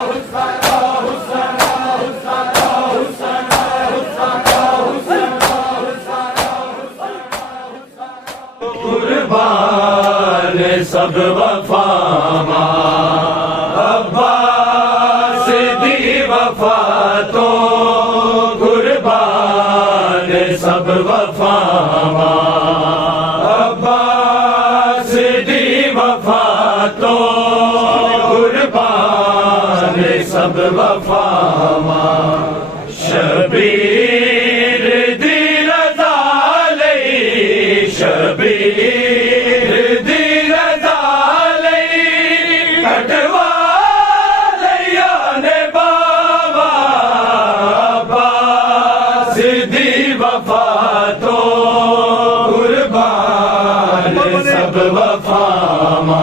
कुर्बान सब वफामा अब्बास दी वफा तो कुर्बान सब वफामा अब्बास दी वफा तो कुर्बान सब वफामा शबीर दी रज़ा लई शबीर दी रज़ा लई कटवा लिया ने बाबा अब्बास दी वफा तो कुर्बान सब वफामा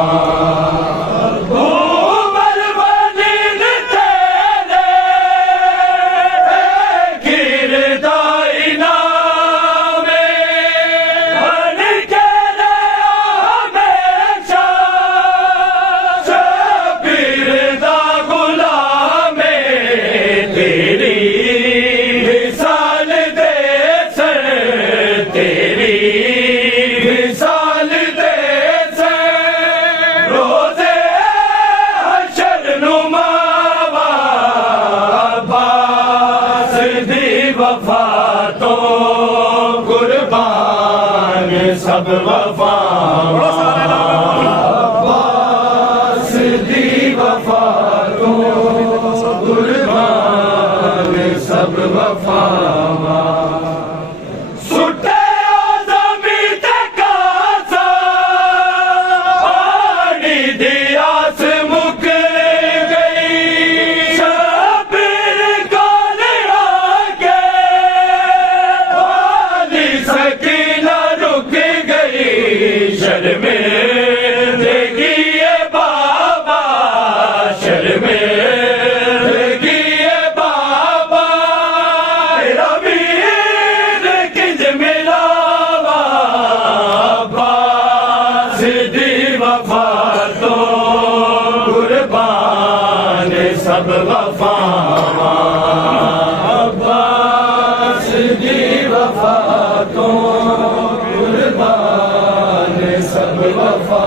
वफा तो कुर्बान सब वफा अब्बास दी वफा तो कुर्बान सब वफा शर्मिंदगी बाबा शर्मिंदगी बाबा रवीर किंज मिलावा अब्बास दी वफा तो कुर्बान सब वफा अब्बास दी वफा तो कुर्बान सब वफा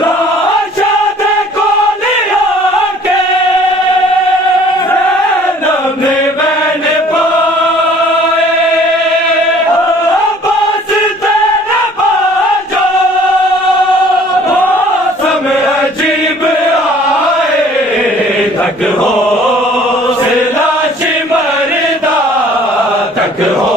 लाशा दे कोले आके ज़ैनब ने बैन पाए अब्बास तेरे बाजो मौसम अजीब आए तक हो से लाश मरदा तक हो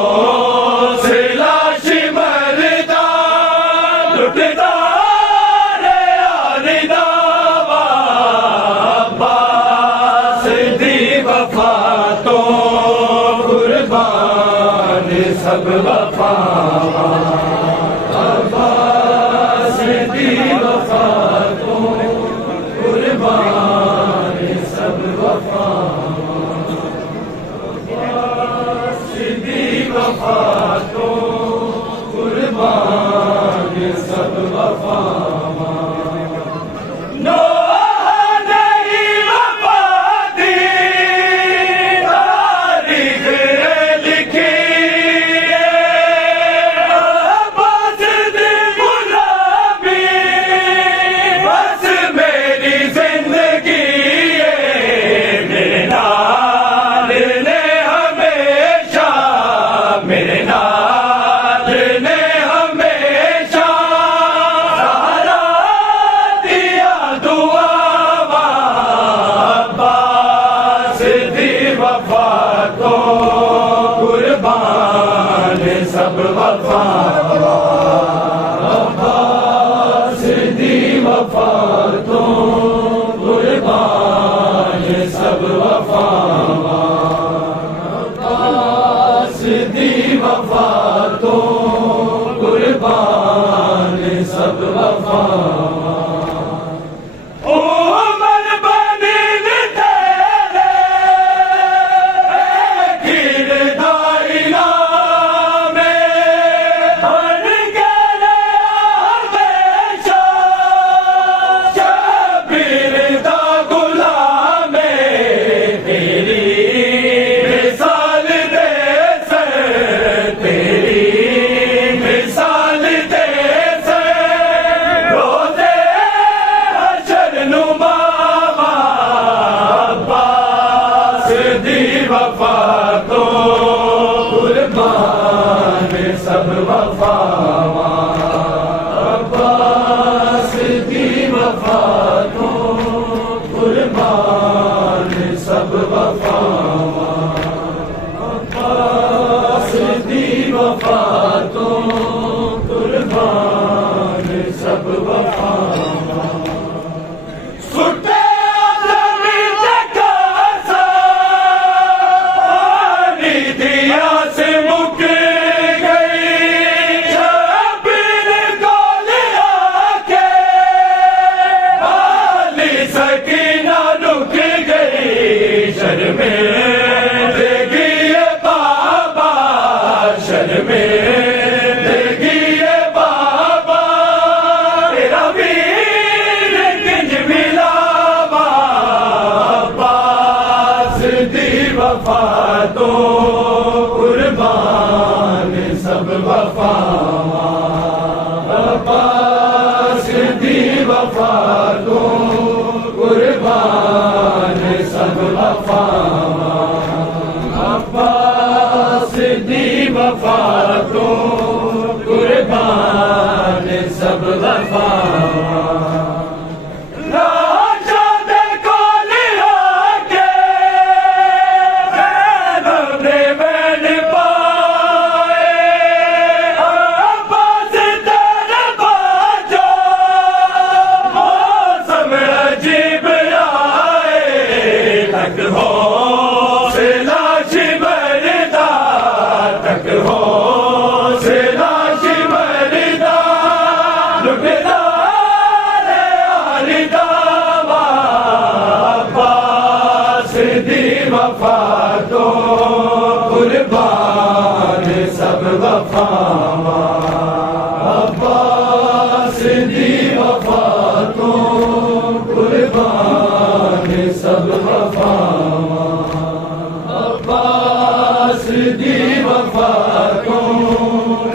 सब वफा अब्बास दी वफा तो कुर्बान सब वफा अब्बास दी वफा तो कुर्बान सब वफा दी वफा तो कुर्बान सब वफावां अब्बास दी वफा तो कुर्बान सब वफावां अब्बास दी वफा तो कुर्बान सब वफावां सुटे ज़मीन ते पानी दिया से मुक गई शबीर कोल आके बाली सकीना रुक गई शर्मिंदगी ये बाबा शर्मिंदगी ये बाबा तेरा वीर किंज मिला अब्बास दी वफा तो कुर्बान सब वफावां अब्बास दी वफा तो कुर्बान सब वफावां अब्बास दी वफा तो कुर्बान सब वफावां राजा दे कोल आके ज़ैनब ने बैन पाए अब्बास तेरे बाजो मौसम अजीब आए तक हो से लाश मरदा तक हो से लाश मरदा लुटेदार आलिदा अब्बास दी वफा तो कुर्बान सब वफावां अब्बास दी वफा तो कुर्बान सब वफावां अब्बास दी वफा तो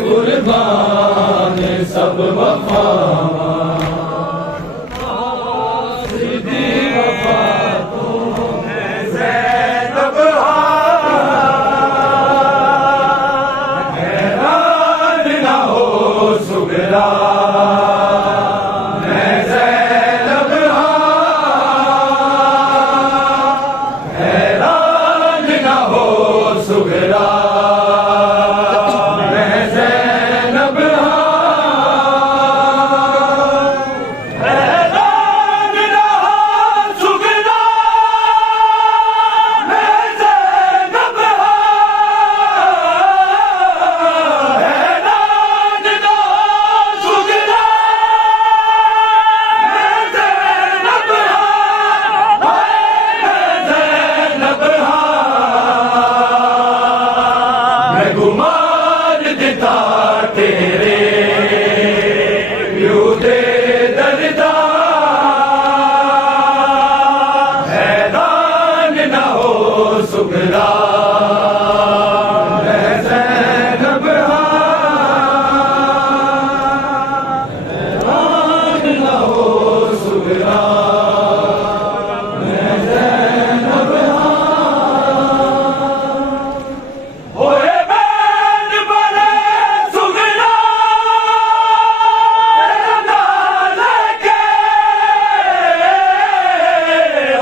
कुर्बान सब वफावां अब्बास दी वफा तो ज़ैनब हैरान ना हो सुगरा मैं ज़ैनब हैरान ना हो सुगरा मैं ज़ैनब हैरान ना हो सुगरा मैं ज़ैनब हैरान ना हो सुगरा मैं ज़ैनब मैं गुमान दिता तेरे यूदे दर्दा हैरान ना हो सुगरा मैं ज़ैनब हैरान ना हो सुगरा मैं ज़ैनब होए बैन बड़े सुगरा तेरा नाम लेके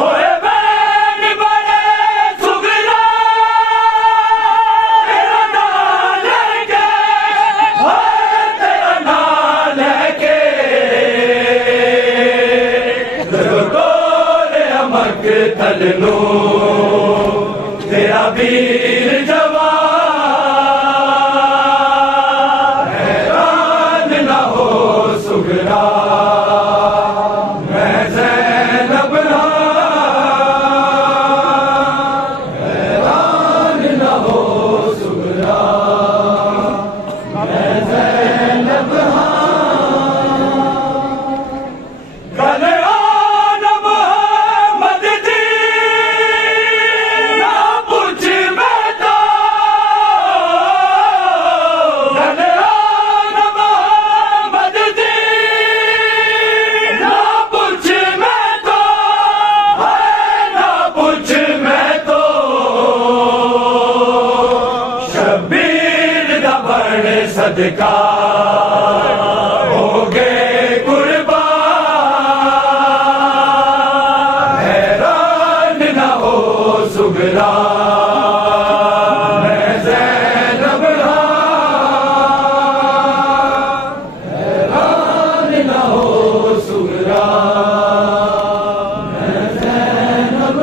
होए बैन बड़े सुगरा तेरा नाम लेके होए तेरा नाम लेके गोले अमक तलनो तेरा वीर जवान हैरान ना हो सुगरा मैं ज़ैनब हैरान ना हो सुगरा मैं ज़ैनब कल्याण मोहम्मद दी ना पूछ बेटा सदका हो गए कुर्बान, हैरान न हो सुगरा मैं ज़ैनब हैरान न हो सुगरा मैं ज़ैनब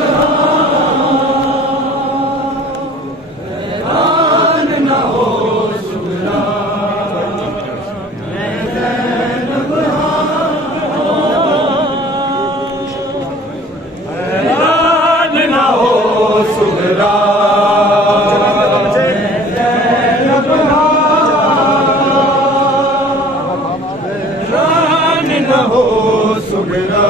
हैरान न हो सुगरा मैं ज़ैनब हैरान न हो सुगरा हैरान न हो सुगरा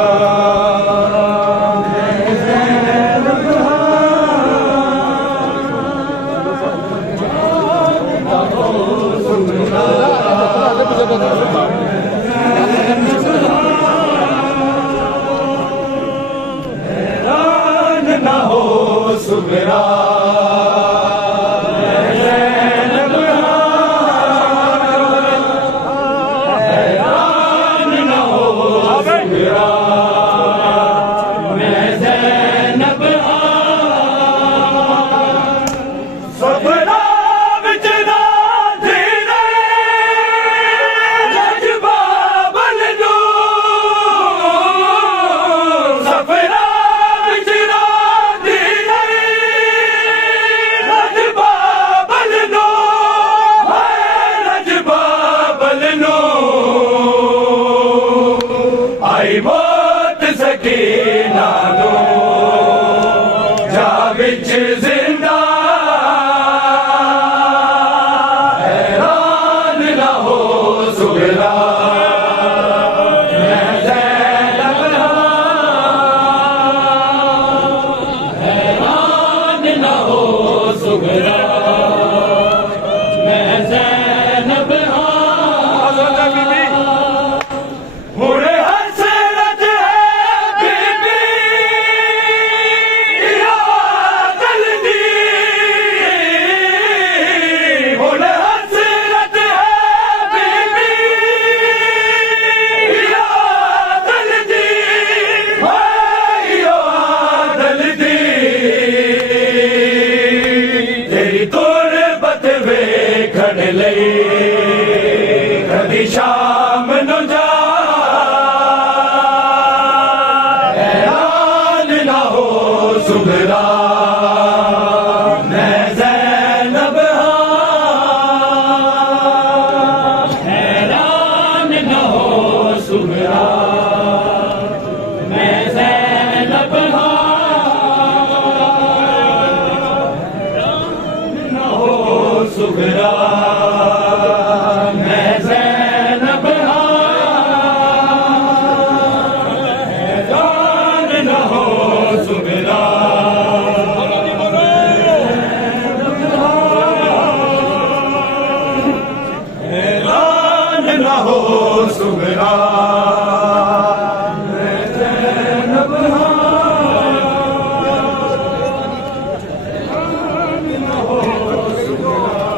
हैरान न हो सुगरा हैरान न हो सुगरा मैं ज़ैनब सफरा विच ना धीरे रजबा बलनू सफरा विच ना धीरे रजबा बलनू रजबा बलनू आई मौत सकीना दो जा विच जिंदा हैरान न हो सुगरा मैं ज़ैनब हैरान न हो सुगरा मैं ज़ैनब हुण हसरत है बीबी या दिल दी हुण हसरत है बीबी या दिल दी या दिल दी तेरी तुरबत वेखण लई कदी शाम नु जा हैरान न हो सुगरा मैं ज़ैनब हैरान न हो सुगरा मैं ज़ैनब हैरान न हो सुगरा मैं ज़ैनब हैरान न हो सुगरा हैरान न हो सुगरा मैं ज़ैनब हैरान न हो सुगरा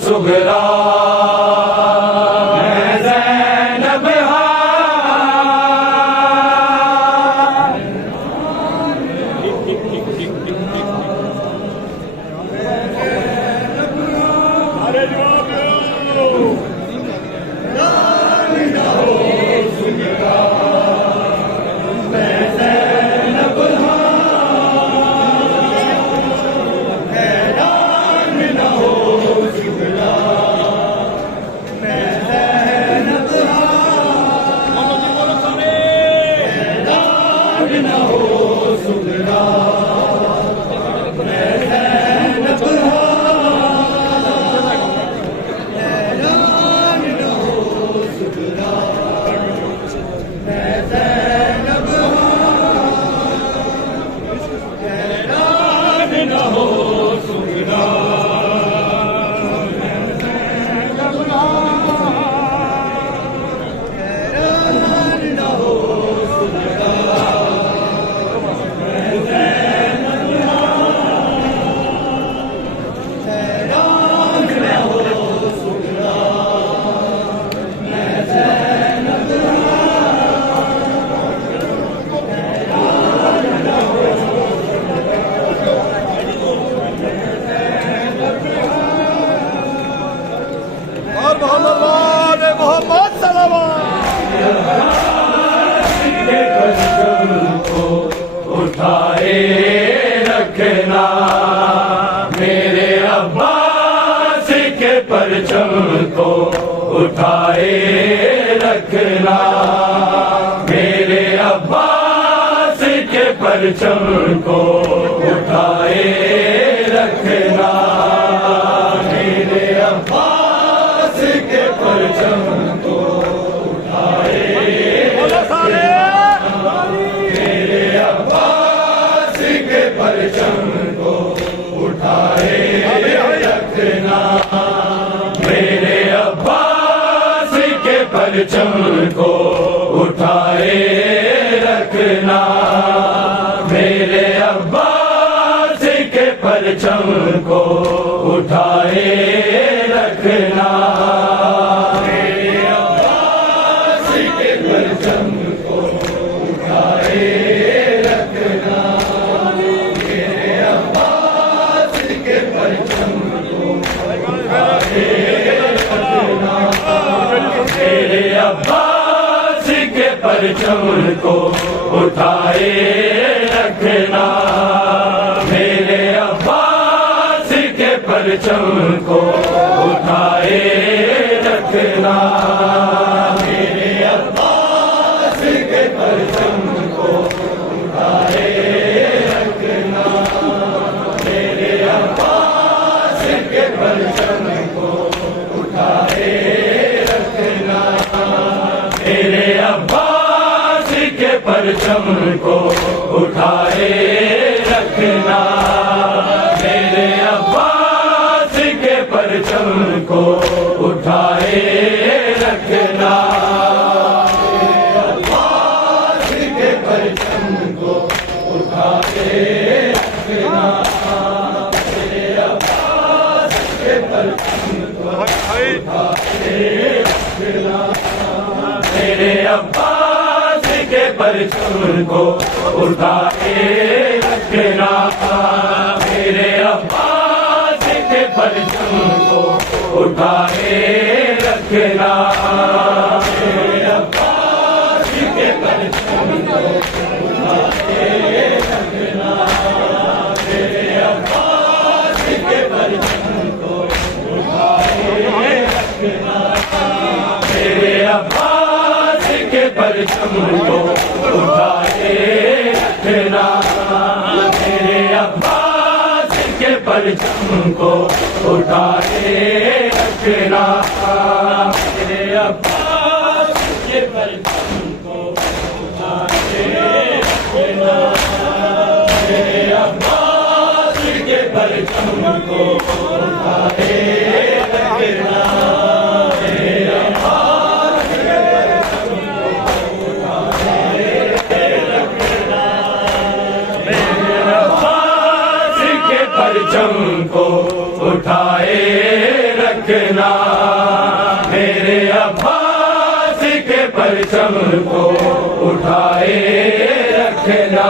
सुगरा मैं ज़ैनब अरे जवाब दो। मोहम्मद उठाए रखना मेरे अब्बास के परचम को उठाए रखना मेरे अब्बास के परचम को उठाए रखना मेरे अब्बास के परचम को उठाए मेरे अब्बास के परचम को उठाए रखना मेरे अब्बास के परचम को उठाए रखना मेरे अब्बास के परचम को उठाए रखना मेरे अब्बास के परचम को उठाए रखना मेरे अब्बास के परचम को उठाए रखना मेरे अब्बास के परचम को उठाए रखना मेरे अब्बास के परचम को उठाए रखना मेरे अब्बास के परचम को उठाए रखना मेरे अब्बास के परचम को उठाए रखना मेरे अब्बास के परचम को उठाए रखना मेरे अब्बास के परचम को उठाए रखना अब्बास के परचम को उठाए रखना मेरे अब्बास के परचम को उठाए रखना मेरे अब्बास के परचम को उठाए रखना मेरे अब्बास के परचम को उठाए रखना मेरे अब्बास के परचम को उठाए रखना मेरे अब्बास के परचम को उठाए रखना मेरे अब्बास के परचम को उठाए रखना मेरे अब्बास के परचम को उठाए रखना मेरे अब्बास के परचम को उठाए रखना मेरे अब्बास के परचम को उठाए रखना मेरे अब्बास के परचम को उठाए रखना मेरे अब्बास के परचम को उठाए रखना रखना, मेरे अब्बास के परचम को उठाए रखना,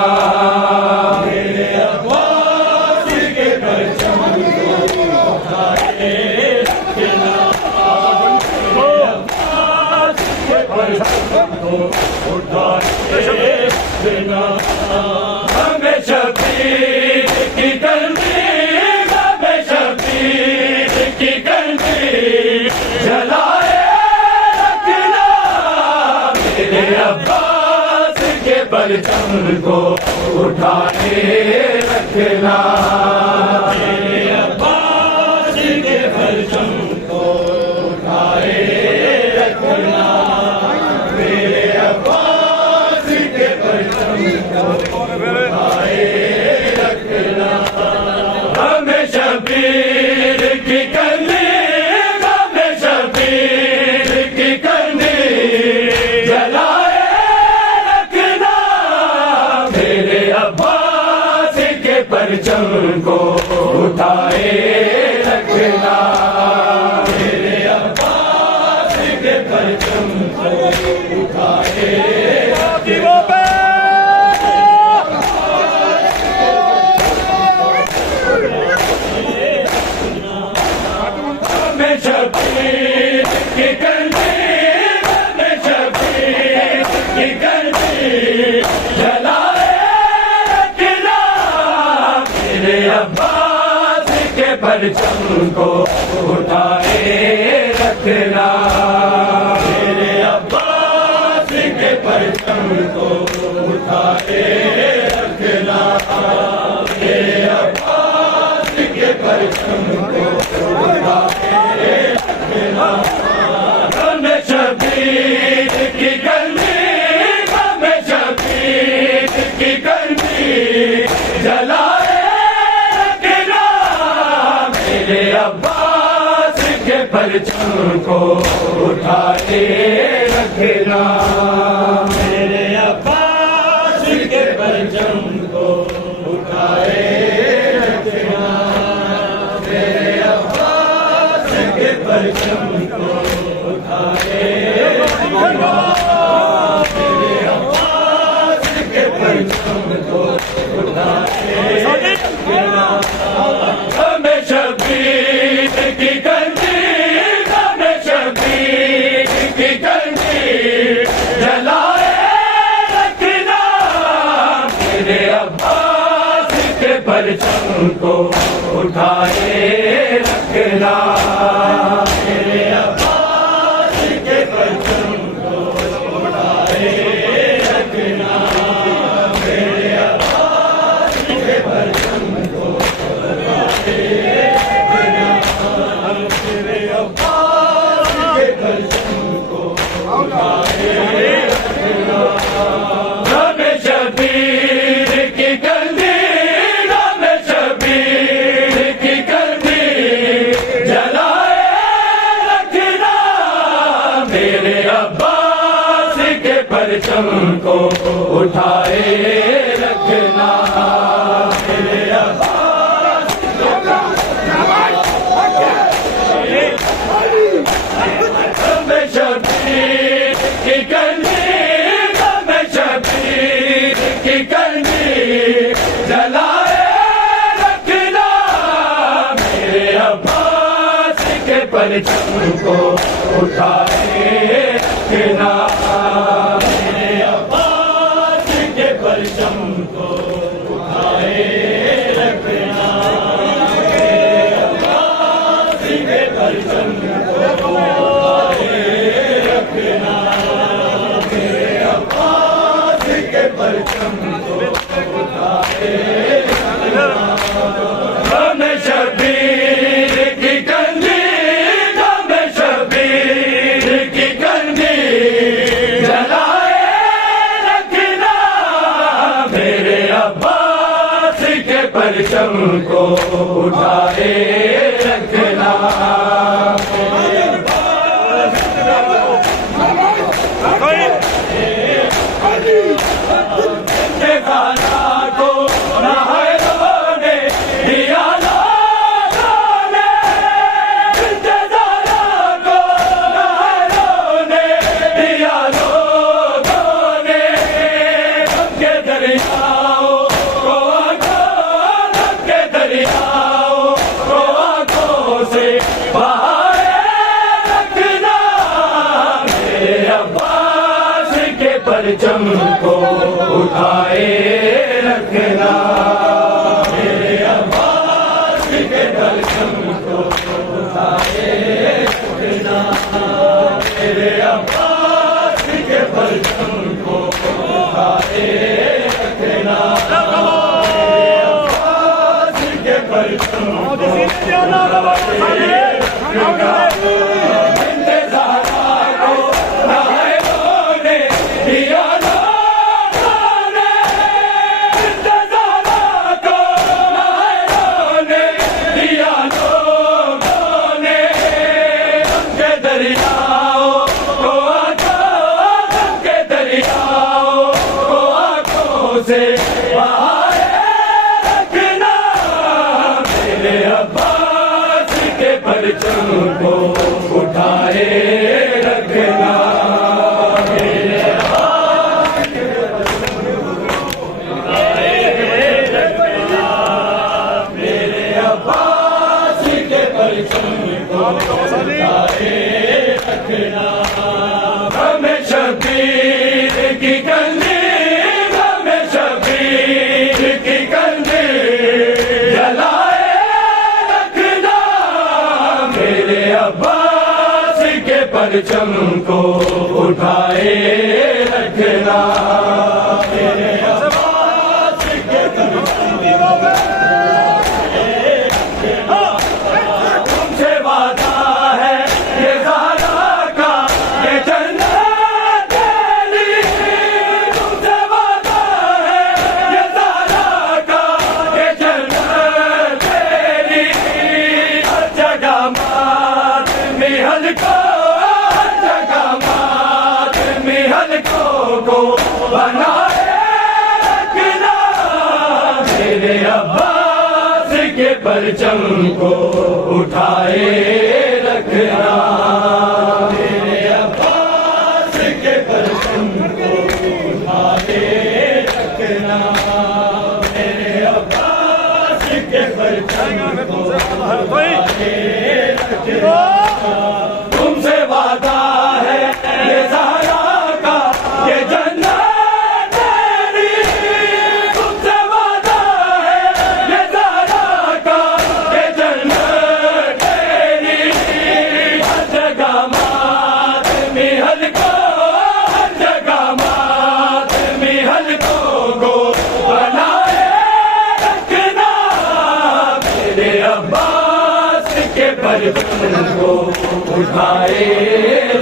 मेरे अब्बास के परचम को उठाए रखना, मेरे अब्बास के परचम को उठाए रखना। हमें शबीर की तलवीर, हमें शबीर की तलवीर जलाए रखना, मेरे अब्बास के परचम को उठाए रखना, मेरे अब्बास के परचम को उठाए रखना, मेरे अब्बास के परचम को उठाए रखना। हमें शबीर की कली, हमें शबीर की कली जलाए रखना, मेरे अब्बास के परचम को उठाए रखना, मेरे अब्बास के परचम को उठाए रखना। हमें शबीर की कली, हमें शबीर की कली जलाए रखना, मेरे अब्बास के परचम को उठाए रखना, मेरे अब्बास के परचम को उठाए रखना, मेरे अब्बास के परचम को उठाए रखना। हमें शबीर की कली, हमें शबीर की कली जलाए रखना, मेरे अब्बास के परचम को उठाए रखना, मेरे अब्बास के परचम को उठाए रखना, मेरे अब्बास के परचम को उठाए रखना, मेरे अब्बास के परचम को उठाए रखना। हमें शबीर की कली, हमें शबीर की कली जलाए रखना, मेरे अब्बास के परचम को उठाए रखना, मेरे अब्बास के परचम को उठाए रखना, मेरे अब्बास के परचम को उठाए रखना, मेरे अब्बास के परचम को उठाए रखना। हमें शबीर की कली, हमें शबीर की कली जलाए रखना, मेरे अब्बास के परचम को उठाए रखना, मेरे अब्बास हमें शबीर की कली, हमें शबीर की कली जलाए रखना, मेरे अब्बास के परचम को उठाए रखना, मेरे अब्बास के परचम को उठाए रखना, मेरे अब्बास के परचम को उठाए रखना, मेरे अब्बास के परचम को उठाए रखना। हमें शबीर की कली, हमें शबीर की कली जलाए रखना, मेरे अब्बास के परचम को उठाए रखना, मेरे अब्बास को नहाए दिया को उठाए रखना। मेरे अब्बास के परचम को उठाए रखना। हमें शबीर की कंदी, हमें शबीर की कंदी जलाए रखना। मेरे अब्बास के परचम को उठाए रखना। मेरे अब्बास के तुमसे वादा है ये ज़हरा का, ये जन्नत तेरी। तुमसे वादा है ये ज़हरा का, ये जन्नत तेरी। हर जगह मातमी हल्को, हर जगह मातमी हल्को को बनाए रखना। मेरे अब्बास के परचम को उठाए रखना। मेरे अब्बास के परचम को उठाए रखना। मेरे अब्बास के परचम को उठाए रखना। तुमसे वादा है ये ज़हरा का, ये जन्नत तेरी। तुमसे वादा है ये ज़हरा का, ये जन्नत तेरी। हर जगह मातमी हल्को, हर जगह मातमी हल्को को बनाए रखना। मेरे अब्बास के परचम को उठाए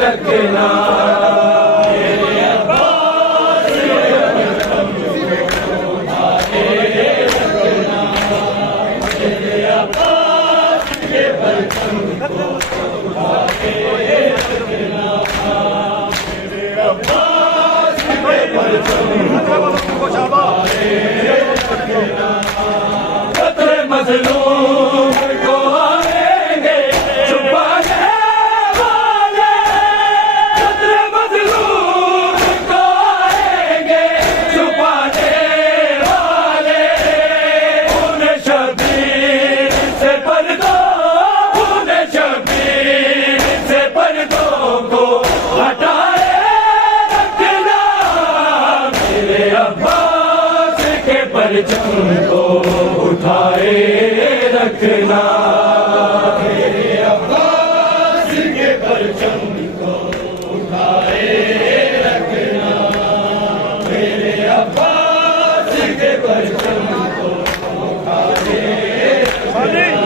रखना। मेरे अब्बास के परचम को उठाए रखना। मेरे अब्बास के परचम को उठाए रखना। मेरे अब्बास के परचम को उठाए रखना। खतरे मज़लूम को आएंगे छुपाने वाले। खतरे मज़लूम को आएंगे छुपाने वाले। उन्हें शबीर से पर्दों, उन्हें शबीर से पर्दों को हटाए रखना। मेरे अब्बास के परचम को उठाए रखना। मेरे अब्बास के परचम को उठाए रखना। मेरे अब्बास के परचम को उठाए रखना।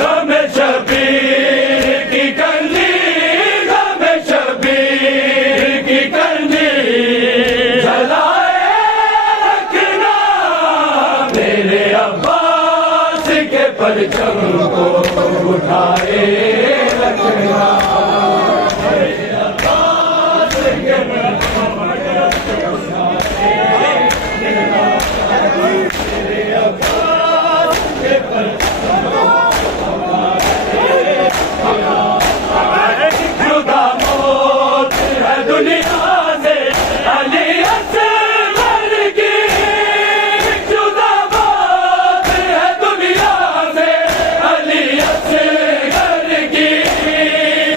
हमें शबीर की कंदी, हमें शबीर की कंदी जलाए रखना। मेरे अब्बास के परचम को उठाए रखना। मेरे अब्बास के परचम को उठाए रखना। मेरे अब्बास के परचम को उठाए रखना। जुदा मौत है दुनिया से अली असगर की। जुदा मौत है दुनिया से अली असगर की।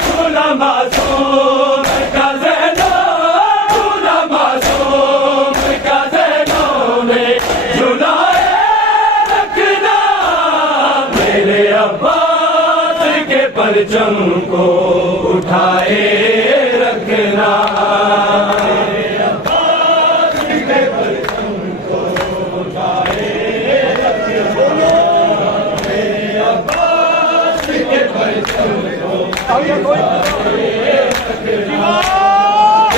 सुना मासूम का ज़हनो, सुना मासूम का ज़हनो में झुलाए रखना। मेरे अब्बास के परचम को उठाए रखना। मेरे अब्बास के परचम को उठाए रखना। मेरे अब्बास के परचम को उठाए रखना।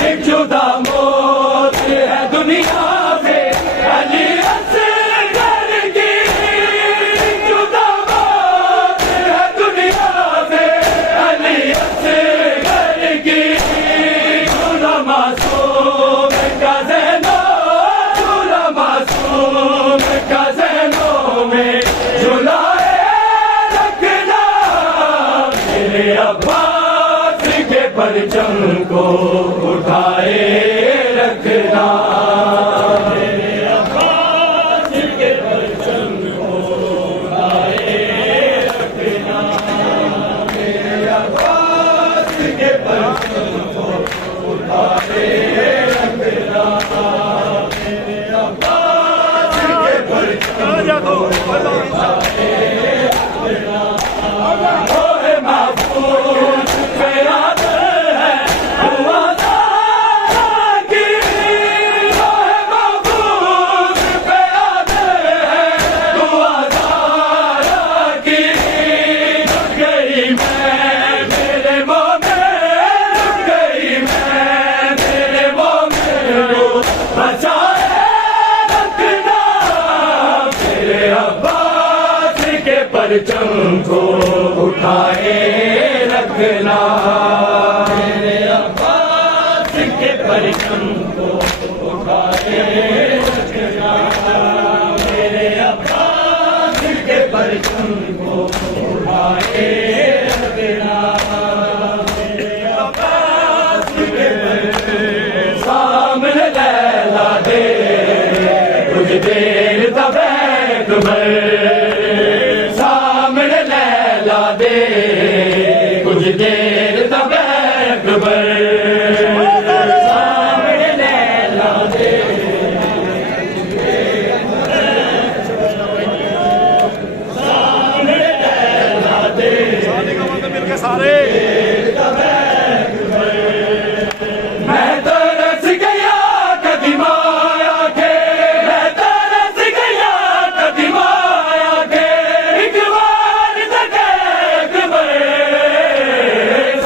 एक जुदा मौत है दुनिया से अली असगर की। जुदा मौत है दुनिया से अली असगर की। झूला मासूम का ज़हनो, झूला मासूम का ज़हनो में झुलाए रखना। मेरे अब्बास के परचम को उठाए रखना, मेरे अब्बास के परचम को उठाए रखना, मेरे अब्बास के परचम को उठाए रखना, मेरे अब्बास के परचम को उठाए रखना। ओए महफूज पे याद है दुआदारा की, ओए महफूज पे याद है दुआदारा की। रुक गई मैं मेरे मोमें, रुक गई मैं मेरे मोमें, बचाए रखना मेरे अब्बास के परचम को उठाए रखना, मेरे अब्बास के परचम को उठाए रखना, मेरे अब्बास के परचम को उठाए रखना, मेरे अब्बास के परचम। सामने लैला दे कुछ देर तबैक भर, सामने लैला दे कुछ देर तबैक भर, सामने लैला दे सामने लैला दे मिलके सारे मैं तरस गया कभी माया के, मैं तरस गया कभी माया के, एक बार तक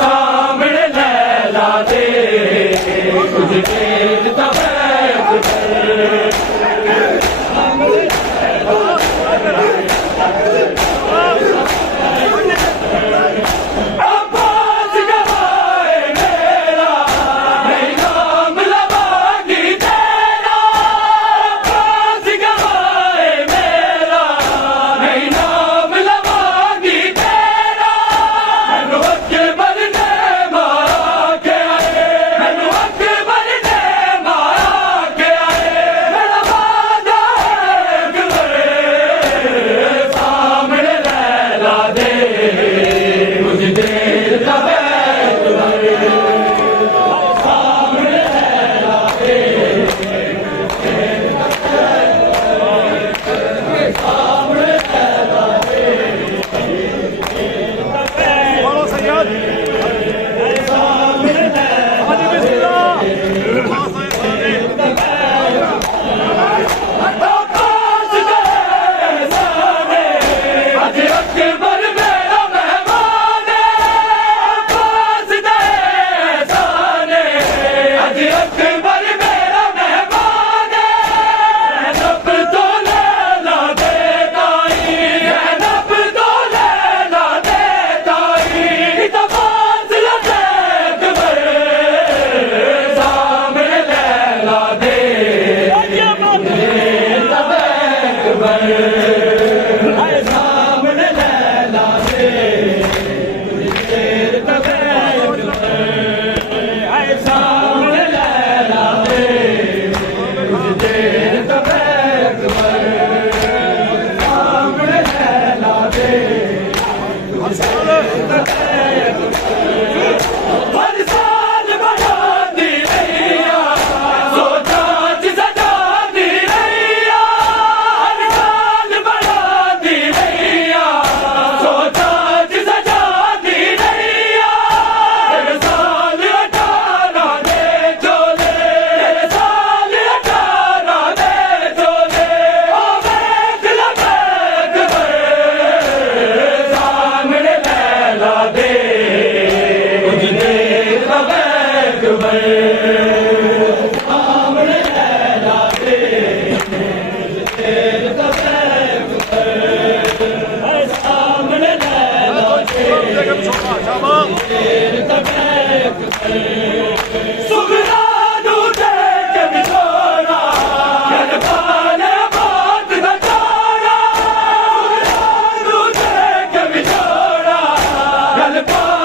सामने लैला दे कुछ देर तबैक अब्बास गवाए मेरा नहीं नाम लवागी तेरा, अब्बास गवाए मेरा नहीं नाम लवागी तेरा। मैनू अकबर ने मारा के आए, मैनू अकबर ने मारा के आए, मेरा वादा है अकबर सामने लैला दे कुछ देर तबैक भर, सामने लैला दे सामने लैला दे बोलो सैयद सामने लैला हाजी बिस्मिल्लाह अब्बास गए सारे आज अकबर मेरा मेहमान है, अब्बास गए सारे आज अकबर मेरा मेहमान है। नब तो लैला देता ही, नब तो लैला देता ही, इतफाक लगे अकबर सामने लैला दे तबैक भर, सामने लैला दे देर तबैक भर, सामने लैला दे देर तबैक भर, सामने लैला दे हर साल बनाती रैया सोचा सजाती रैया, हर साल बनाती रैया सोचा सजाती रैया। तेरे साल 18 दे चोले, तेरे साल 18 दे चोले, ओ बैठ लबैक भर सामने लैला दे कुछ देर तबैक भर, सामने लैला दे कुछ देर तबैक भर, सामने लैला दे देर तबैक भर। सुगरा दूधे के बिछोड़ा कर पाने बात का चौड़ा, सुगरा दूधे के बिछोड़ा कर पाने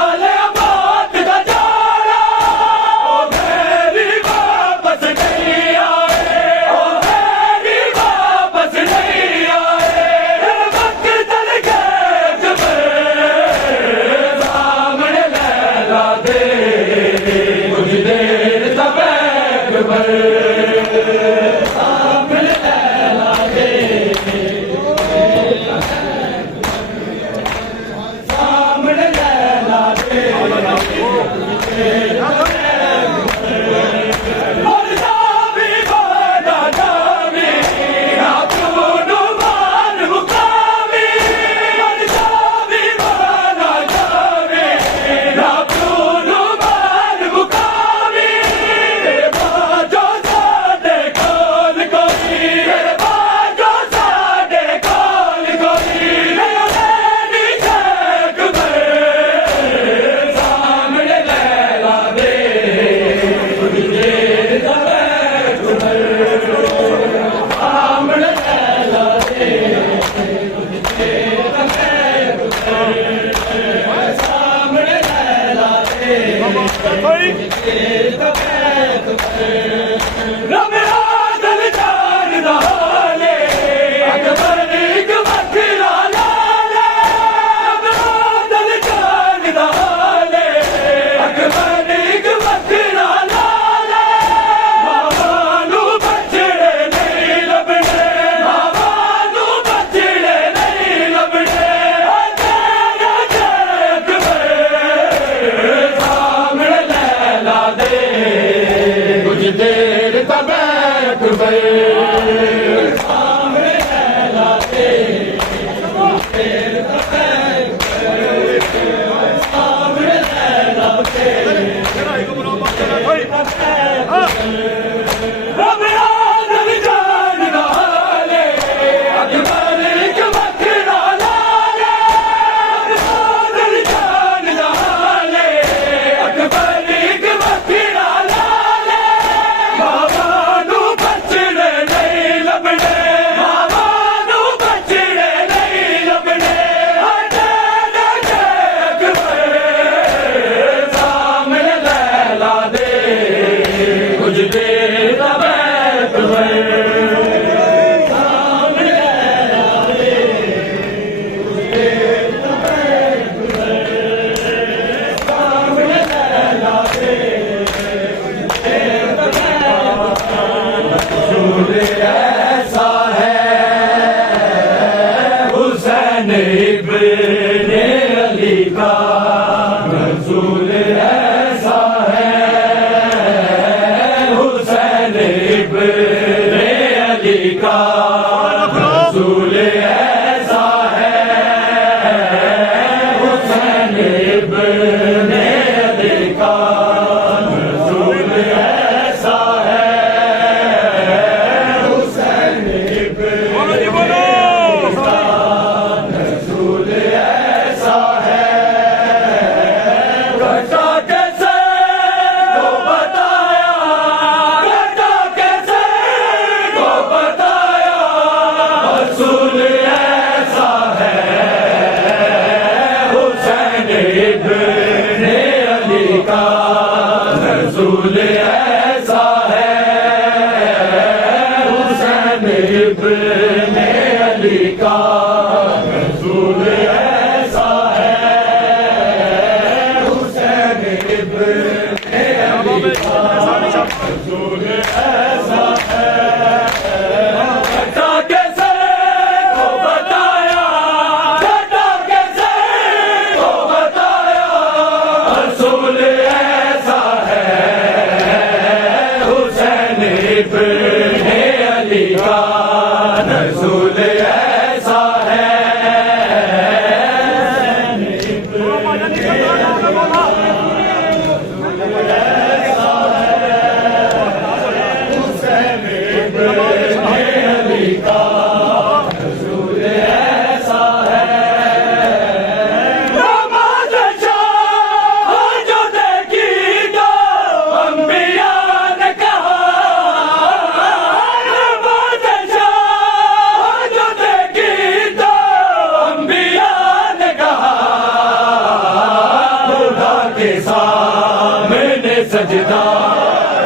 सजदा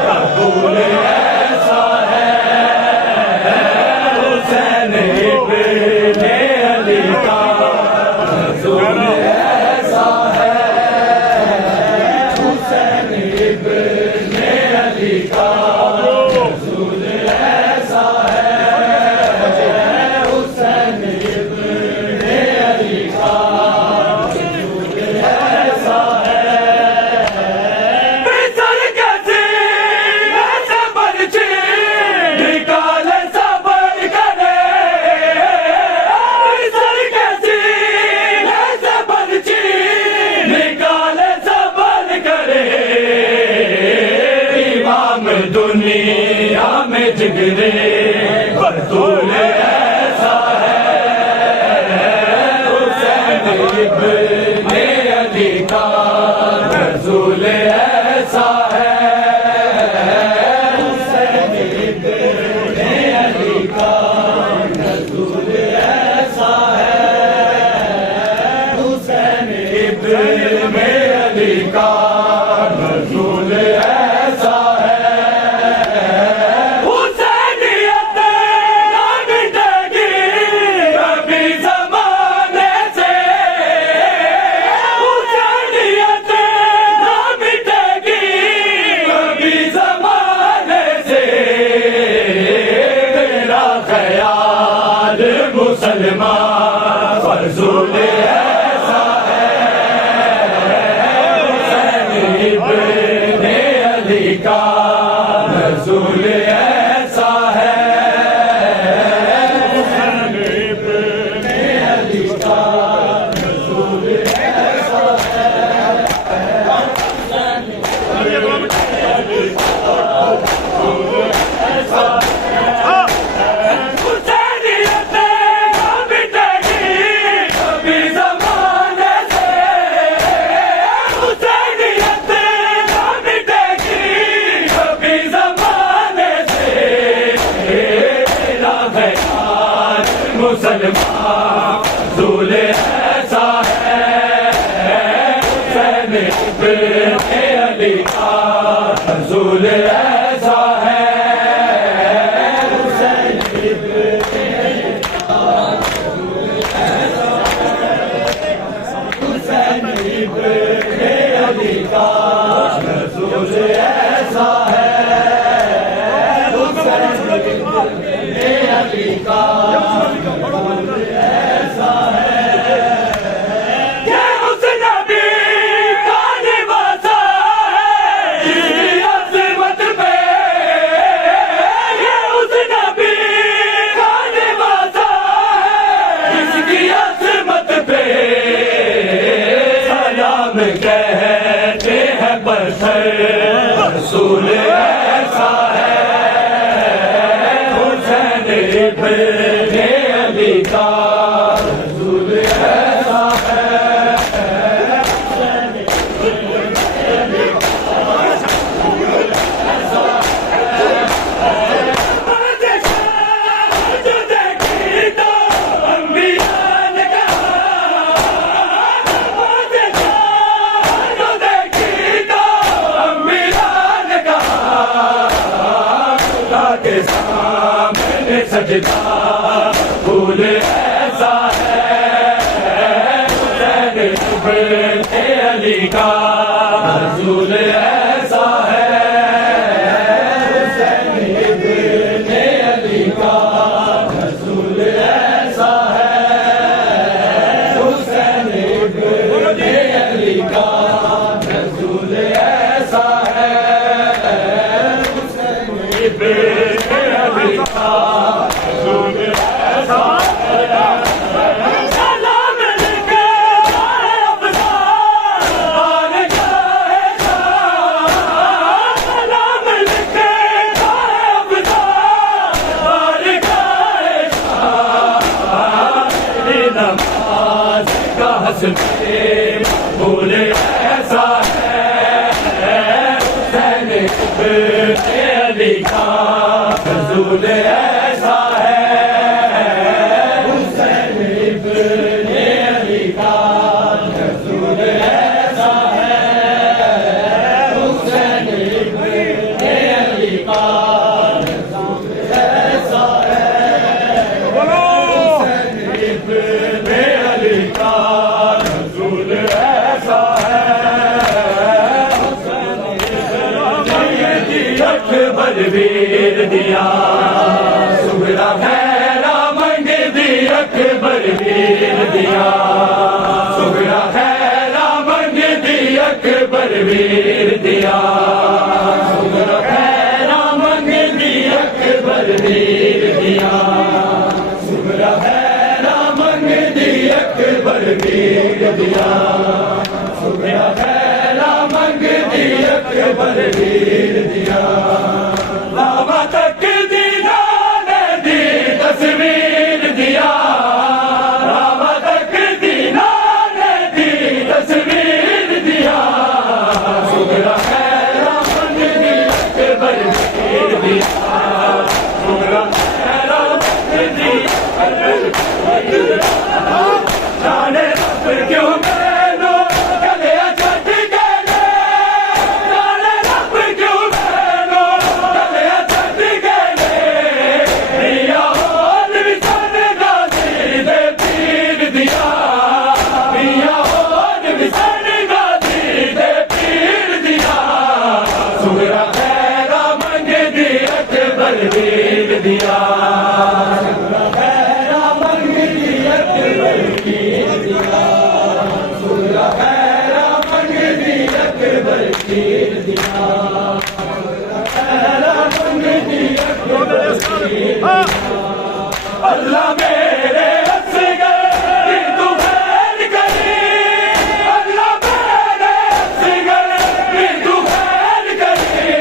कबूल ऐसा है हुसैन इब्ने अली का रसूल ऐसा है हुसैन इब्ने अली का जिगरे बतूल ऐसा है हुसैन इब्ने अली का रसूल ऐसा है हुसैन इब्ने अली का रसूल ऐसा है हुसैन इब्ने अली का रसूल ऐसा है हुसैनियत ना मिटेगी कभी ज़माने से हुसैनियत ना मिटेगी कभी ज़माने से मेरा ख्याल मुसलमान फजूल ऐसा है हुसैन इब्ने अली का रसूल ऐसा है हुसैन इब्ने अली का रसूल ऐसा है हुसैनियत ना मिटेगी कभी ज़माने से हुसैनियत ना मिटेगी कभी ज़माने से मेरा ख्याल मुसलमान रसूल ऐसा है हुसैन इब्ने अली का रसूल ऐसा है हुसैन इब्ने अली का रसूल ऐसा है हुसैन इब्ने अली का रसूल ऐसा है हुसैन इब्ने अली का रसूल ऐसा है ये उस नबी का निवासा है जिसकी अज़मत पे ये उस नबी का निवासा है जिसकी अज़मत पे सलाम कहते हैं पत्थर रसूल ऐसा है हुसैन इब्ने अली का रसूल ऐसा है जो देखी तो अंबिया ने कहा जो देखी तो अंबिया ने कहा खुदा के सामने सजदा फूल ऐसा है हुसैन इब्ने अली का रसूल ऐसा है हुसैन इब्ने अली का रसूल ऐसा है हुसैन इब्ने अली का रसूल ऐसा है हुसैन इब्ने अली का रसूल ऐसा है सलाम लिखे आए अफ़ज़ाल आल जाए सलाम लिखे आए अफ़ज़ाल आल जाए नमाज का हस्बे मक़बूल ऐसा है हुसैन इब्ने अली का रसूल ऐसा है हुसैन इब्ने अली का रसूल ऐसा है हुसैन इब्ने अली का रसूल ऐसा है हुसैन इब्ने अली का रसूल ऐसा है अकबर वीर दिया सुगरा खैरा मंग दी अकबर वीर दिया सुगरा खैरा मंग दी अकबर वीर दिया सुगरा खैरा मंग दी अकबर वीर दिया सुगरा खैरा मंग दी अकबर वीर दिया सुगरा खैरा मंग दी अकबर वीर दिया लावा तक दी जाने रब क्यों मैनू कलिया छड्ड गए जाने रब क्यों मैनू कलिया छड्ड गए दिया होर भी सन गाजी दे पीर दिया दिया होर भी सन गाजी दे पीर दिया सुगरा खैरा मंगदी अकबर वीर दिया अल्लाह मेरे असगर तू खैर करी अल्लाह मेरे असगर तू खैर करी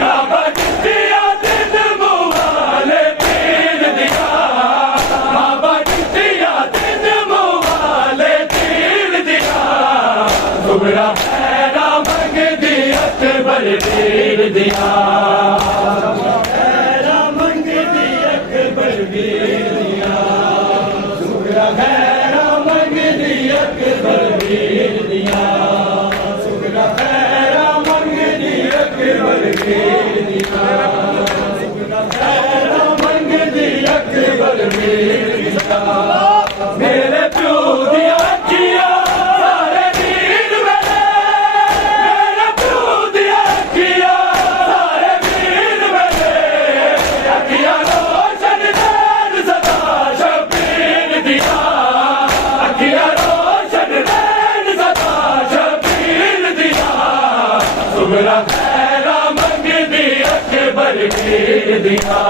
बाबा कितिया दिन मुवाले पीर दिया बाबा कितिया दिन मुवाले पीर दिया सुगरा खैरा मंगदी अकबर वीर दिया मेरे प्यो दिया किया सारे वीर मेरे मेरे प्यो दिया किया सारे वीर मेरे अखिया रोशन नैन सदा शबीर दिया अखिया रोशन नैन सदा शबीर दिया सुगरा खैरा मंगदी अकबर वीर दिया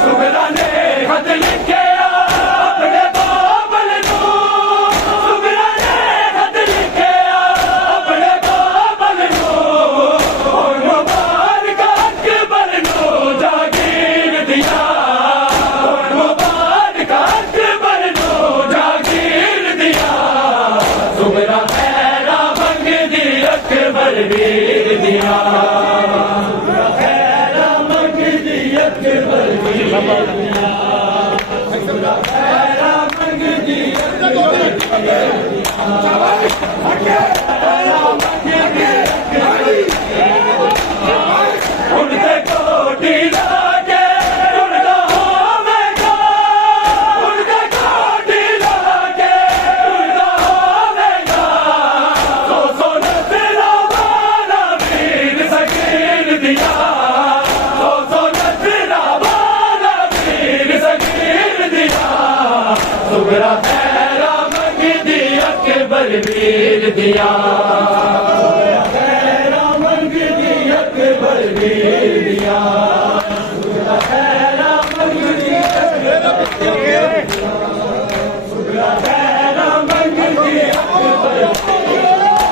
सुगरा ने खत लिखे अपने बाबल नू सुगरा ने खत लिखे अपने बाबल नू और मुबारक अकबर नू जागीर दिया और मुबारक अकबर नू जागीर दिया सुगरा खैरा मंगदी अकबर वीर दिया उनसे कोटी लाके उनका होवेगा उनसे कोटी लाके उनका होवेगा सो नजरा वाला वीर सकीर दिया सो नजरा वाला वीर सकीर दिया सुगरा खैरा मंगदी अकबर वीर दिया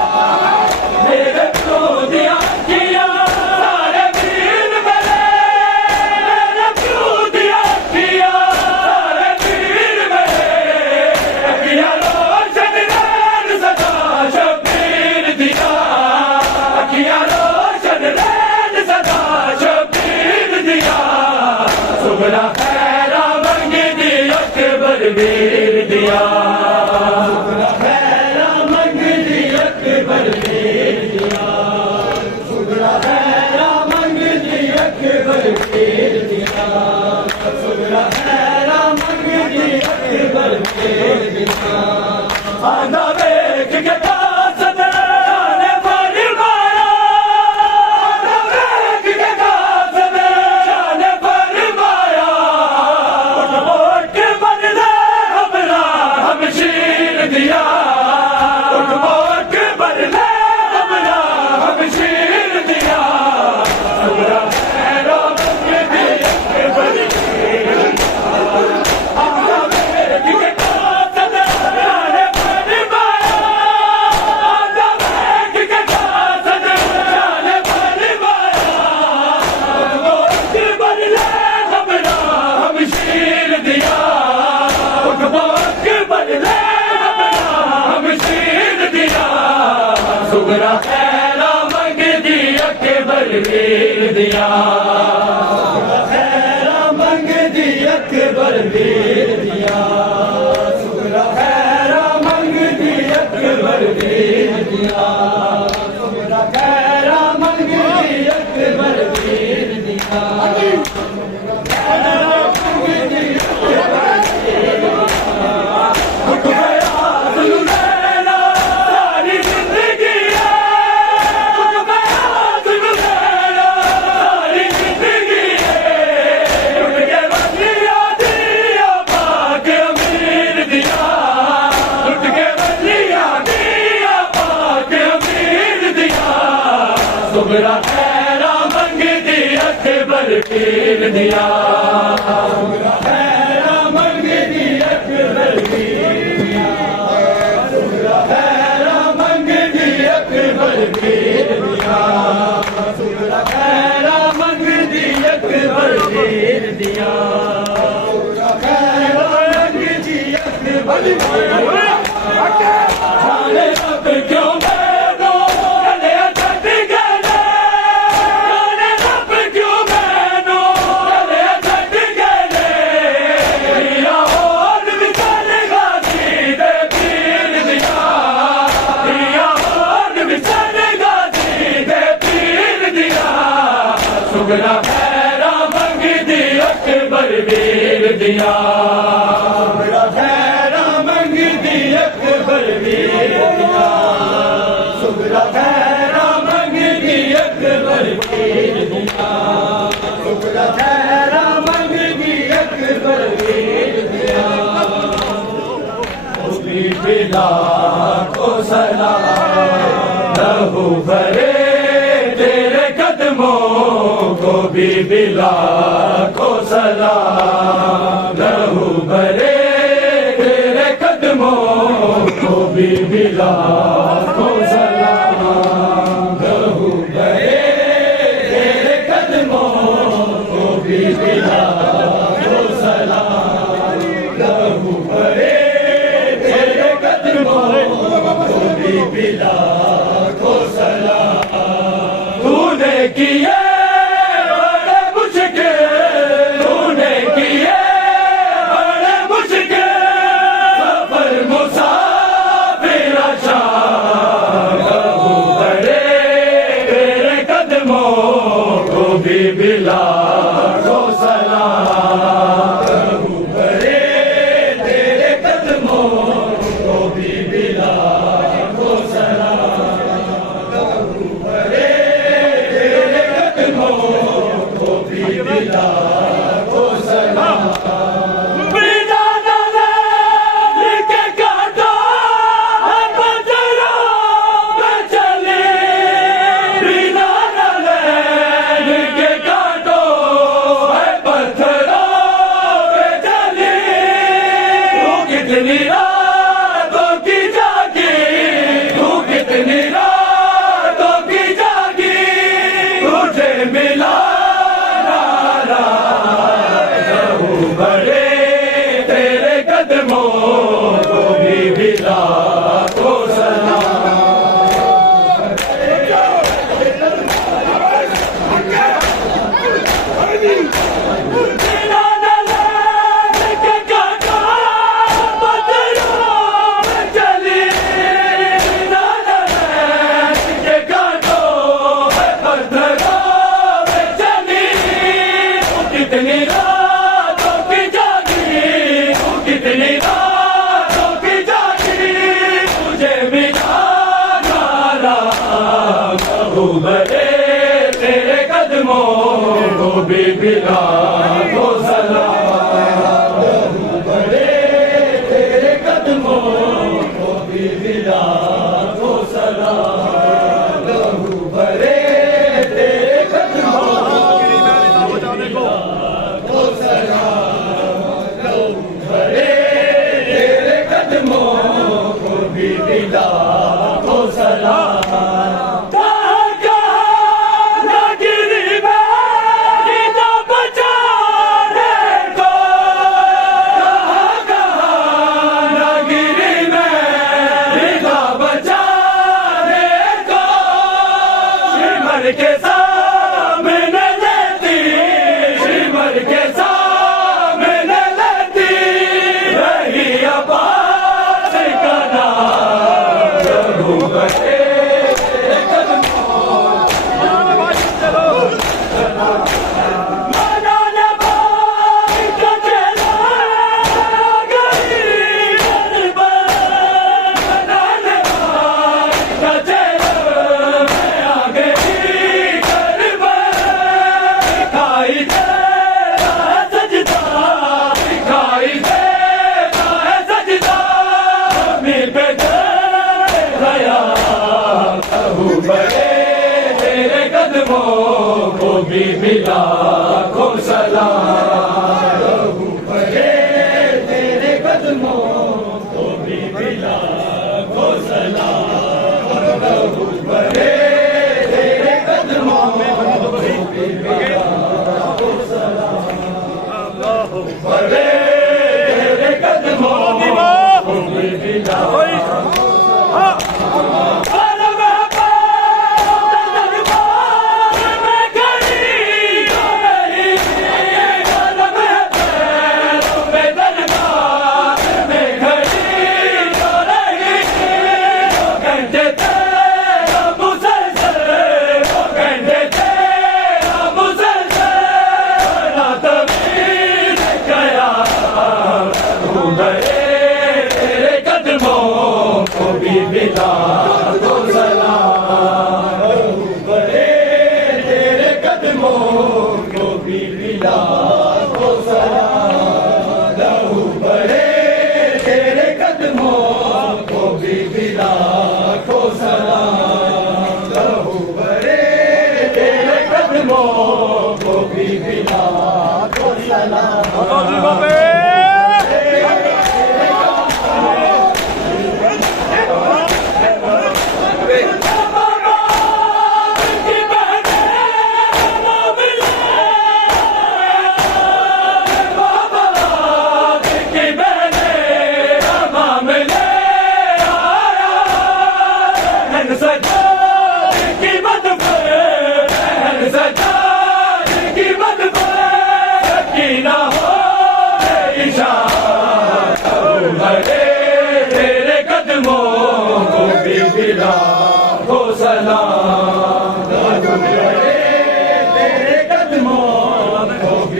मेरे प्यो दिया किया सारे वीर मेरे मेरे प्यो दिया किया सारे वीर मेरे अखिया रोशन नैन सदा शबीर सुगरा खैरा मंगदी अकबर वीर दिया खैरा मंगदी अकबर वीर दिया सुगरा खैरा मंगदी अकबर वीर दिया सुगरा खैरा मंगदी अकबर वीर दिया सुगरा खैरा मंगदी अकबर वीर दिया सुगरा खैरा मंगदी अकबर वीर दिया सुगरा खैरा मंगदी अकबर वीर दिया सुगरा खैरा मंगदी अकबर वीर दिया सुगरा खैरा मंगदी अकबर वीर दिया अब क्यों सुगरा खैरा मंगदी अकबर वीर दिया सुगरा खैरा मंगदी अकबर वीर दिया सुगरा खैरा मंगदी अकबर वीर दिया सुगरा खैरा मंगदी अकबर वीर दिया बिला को सलाम लहू भरे तेरे कदमों को भी बिला को सलाम लहू भरे तेरे कदमों को भी बिला को सलाम लहू भरे तेरे कदमों को भी बिला को सलाम लहू भरे तेरे कदमों को भी बिला को सलाम तूने किए बड़े मुश्किल तूने किए बड़े मुश्किल सफर मुसाफिर शान लहू भरे तेरे कदमों को भी बिला को सलाम लहू भरे तेरे कदमों को भी बिला को सलाम लहू भरे तेरे कदमों को भी बिला को सलाम बिना डाले लेके काटो है पत्थरों पे चले बिना डाले लेके काटो है पत्थरों पे चले तू कितनी रातों की जागी तू कितनी रातों की जागी तुझे मिला नारा लहू भरे तेरे कदमों को भी बिला को सलाम बिना डाले लेके काटो पत्थरों पे चली बिना डाले लेके काटो है पत्थरों पे चली तू कितनी रातों की जागी तू कितनी रातों की जागी तुझे मिला नारा लहू भरे तेरे कदमों को भी बिला को सलाम लहू भरे तेरे कदमों को भी बिला को सलाम लहू भरे तेरे कदमों को सलाम लहू भरे तेरे कदमों को भी बिला को सलाम कहाँ कहाँ गिरी में गीता बचा श्रीमर के सामने लेती, श्रीमर के सामने लेती रही अब्बास का नाम। रघुपति तेरे कदमों को भी मिला को सलाम। बड़े तेरे कदमों को भी मिला को सलाम। बड़े तेरे कदमों को भी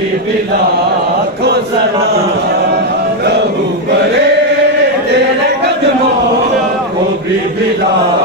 मिला को सलाम। बड़े तेरे कदमों को भी मिला।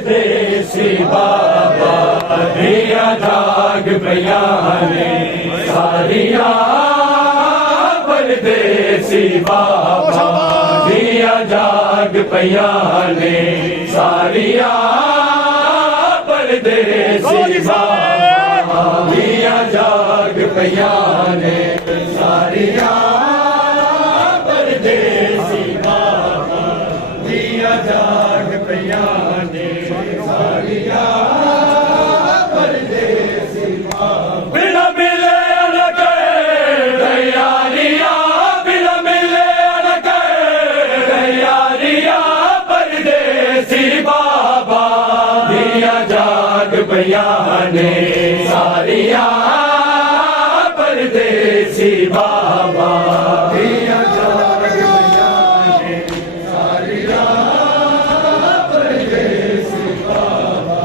परदेसी बाबा दिया जाग बयाने सारिया परदेसी बाबा दिया जाग बयाने सारिया परदेसी बाबा दिया जाग बयाने सारिया परदेसी बाबा दिया जाग बयाने सारिया परदेसी बाबा बिना मिले न करे यारिया बिना मिले न करे यारिया परदेसी बाबा दिया जाग बयाने सारिया परदेसी बाबा दिया जाग बयाने सारिया परदेसी बाबा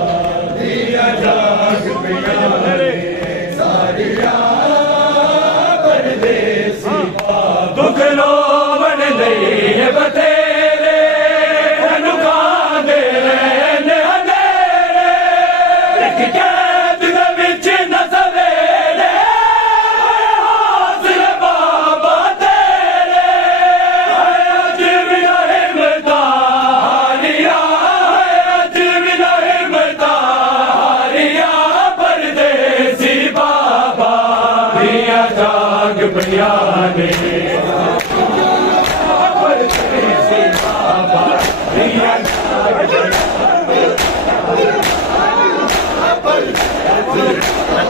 दिया जाग बयाने सारिया परदेसी बाबा दुख लो मन नहीं बतेरे अनुका दे रहने अंधेरे लिख कैद दे विच न सवेरे हौसले बाबा तेरे अज भी न हिम्मता हारिया अज भी न हिम्मता हारिया परदेसी बाबा दिया जाग बयाने परदेसी बाबा दिया जाग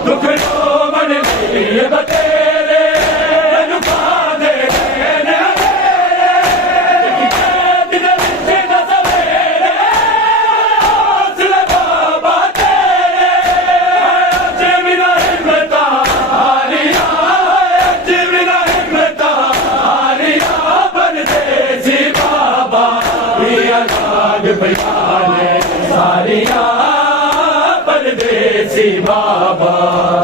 दुख लो मन लिए बतेरे अनुपा दे रहने अंधेरे दिन विच न सवेरे हौसले बाबा तेरे अज भी न हिम्मता हारिया अज भी न हिम्मता हारिया परदेसी बाबा दिया जाग बयाने सारिया परदेसी बाबा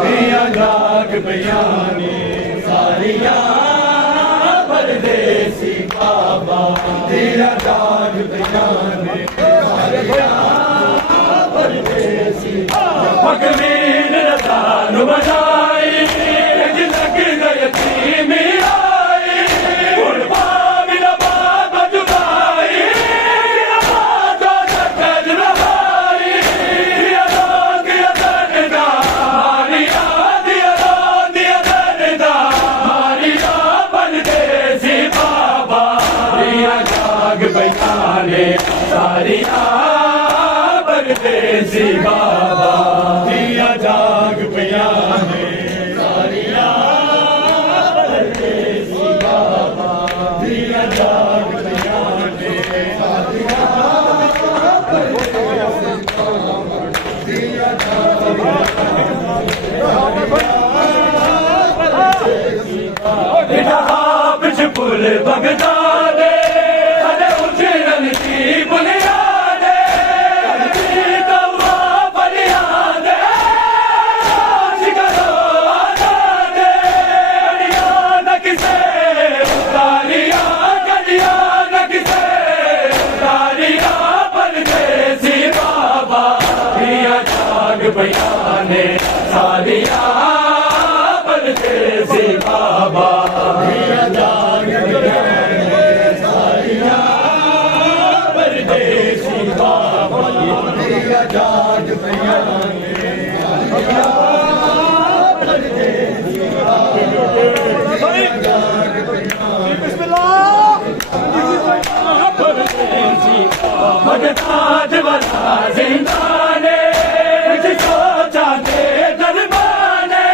दिया जाग बयाने सारिया परदेसी बाबा दिया जाग बयाने सारिया परदेसी भगवीन रतान बजाई लग गई थी मिलाई उड़वा बिना बाबा जुदाई बाबा चक्कर लगाई दिया दरदा हारिया दिया दरदा हारिया परदेसी बाबा दिया जाग बयाने सारिया परदेसी बाबा दिया जाग बयाने सारिया परदेसी बाबा दिया जाग बयाने सारिया परदेसी बाबा दिया जाग बयाने पुल बगदादे अरे उजरन की बुनियादे बयाने सारिया परदेसी बाबा दिया जाग बयाने सारिया परदेसी बाबा दिया जाग बयाने सारिया परदेसी बाबा दिया जाग बयाने परदेसी भगताज वाला जिंदाने सोचा दे दरबाने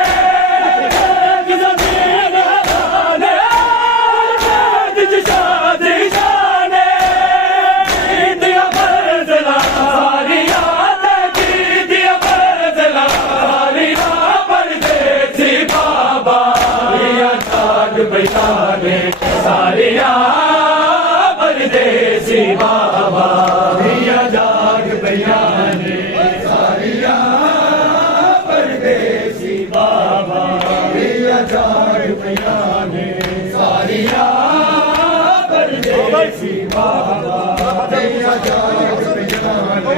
शादी जाने दिया बरसला सारिया दिया बरसला सारिया परदेसी बाबा दिया जाग बयाने सारिया परदेसी बाबा दिया जाग बयाने सारिया परदेसी बाबा दिया जाग बयाने सारिया परदेसी बाबा दिया जाग बयाने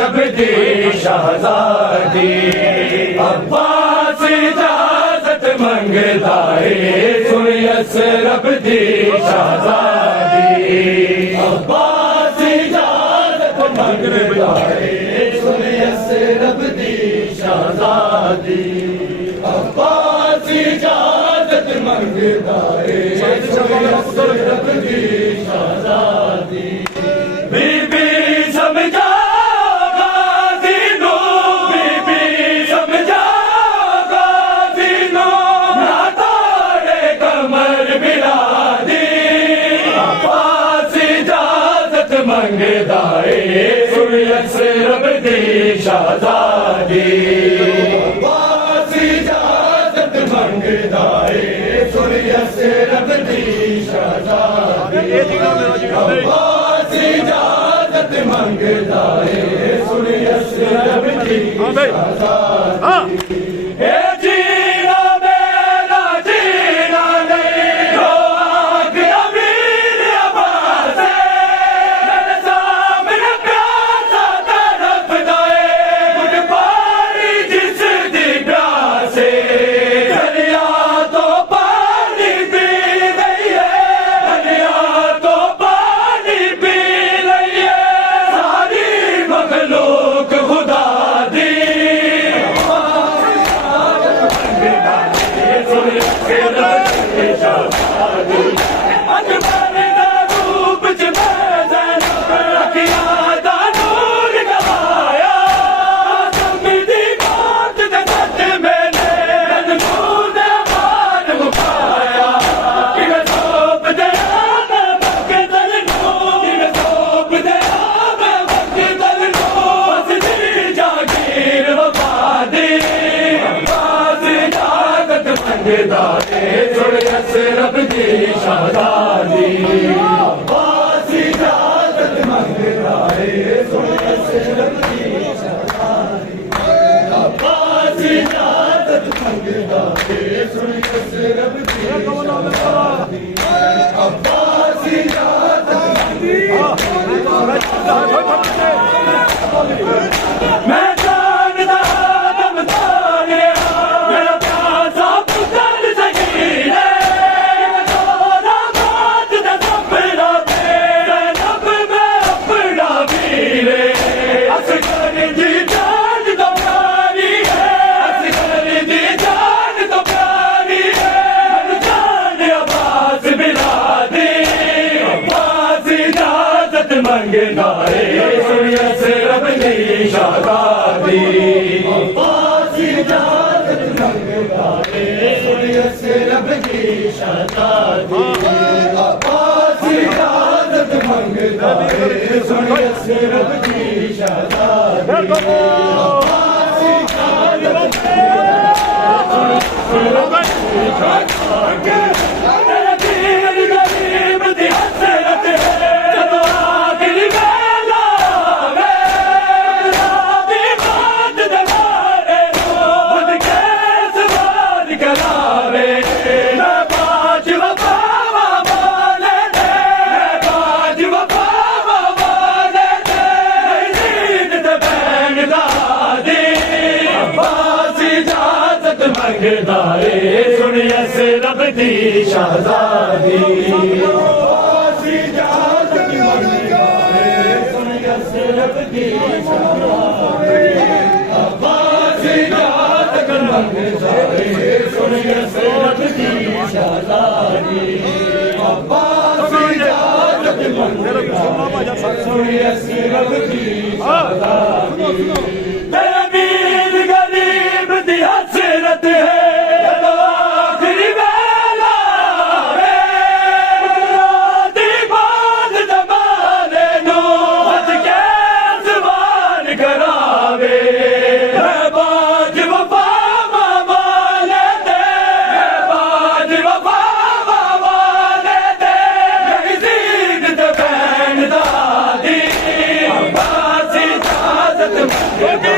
रब दी शहजादी अब्बास इजाजत मंगदा है सुनियस रब दी शहजादी अब्बास इजाजत मंगदा है सुनियस रब दी शहजादी अब्बास इजाजत मंगदा है सुनियस रब दी शहजादी बीबी समझा गाजी नो बीबी समझा गाजी नो ना तोड़े कमर बिलादी अब्बास इजाजत मंगदा है सुनियस रब दी शहजादी अब्बास इजाजत मंगदा है सुनियस रब दी शहजादी अब्बास इजाजत मंगदा है सुनियस रब दी शहजादी ए जीना मेरा जीना नहीं जो आग अमीर अब्बास है मेरे सामने प्यासा तड़पदा है गुड पानी जिस दी प्यासे दरिया तो पानी पी रही है दरिया तो पानी पी रही है सारी मखलूक खुदा दी रूप च रखिया दा नूर गवाया दी मौत दे सच मेले नूर दे मार मुकाया किवे सोप दे आवे बके दल नूर किवे सोप दे आवे बके दल नूर बस दी जागीर वफा दी अब्बास इजाजत मंगदा है सुनियस रब दी शहजादी अब्बास इजाजत मंगदा है सुनियस रब दी शहजादी अब्बास इजाजत मंगदा है सुनियस रब दी शहजादी अब्बास इजाजत मैं जानदा तुम तारे मेरा प्यासा पुत्र सकीर है तोरा बात दा सपना जैनब मैं अपना वीर असगर दी जान तो प्यारी है असगर दी जान तो प्यारी है मन जान अब्बास बिलादी अब्बास इजाजत मंगदा है सुनियस रब दी शहजादी अब्बास इजाजत मंगदा है सुनियस रब दी शहजादी अब्बास इजाजत मंगदा है सुनियस रब दी शहजादी अब्बास इजाजत मेरा दिल गरीब दी हसरत है जदों आखिरी वेला आवे दी बात दे मारे खुद के सवाल करावे मैं बाज वफावा वाले दे मैं बाज वफावा वाले दे नींद दे बैन दादी अब्बास इजाजत मंगदा है सुनियस रब दी शहजादी अब्बास इजाजत मंगदा है सुनियस रब दी शहजादी अब्बास इजाजत मंगदा है सुनियस रब दी शहजादी अब्बास इजाजत मंगदा है सुनियस रब दी शहजादी मेरा वीर गरीब दी हसरत है जदों आखिरी वेला आवे दी बात जमाने नूं हद के सवाल करावे मैं बाज वफावा वाले दे मैं बाज वफावा वाले दे यजीद दे बैन दादी अब्बास इजाजत मंगदा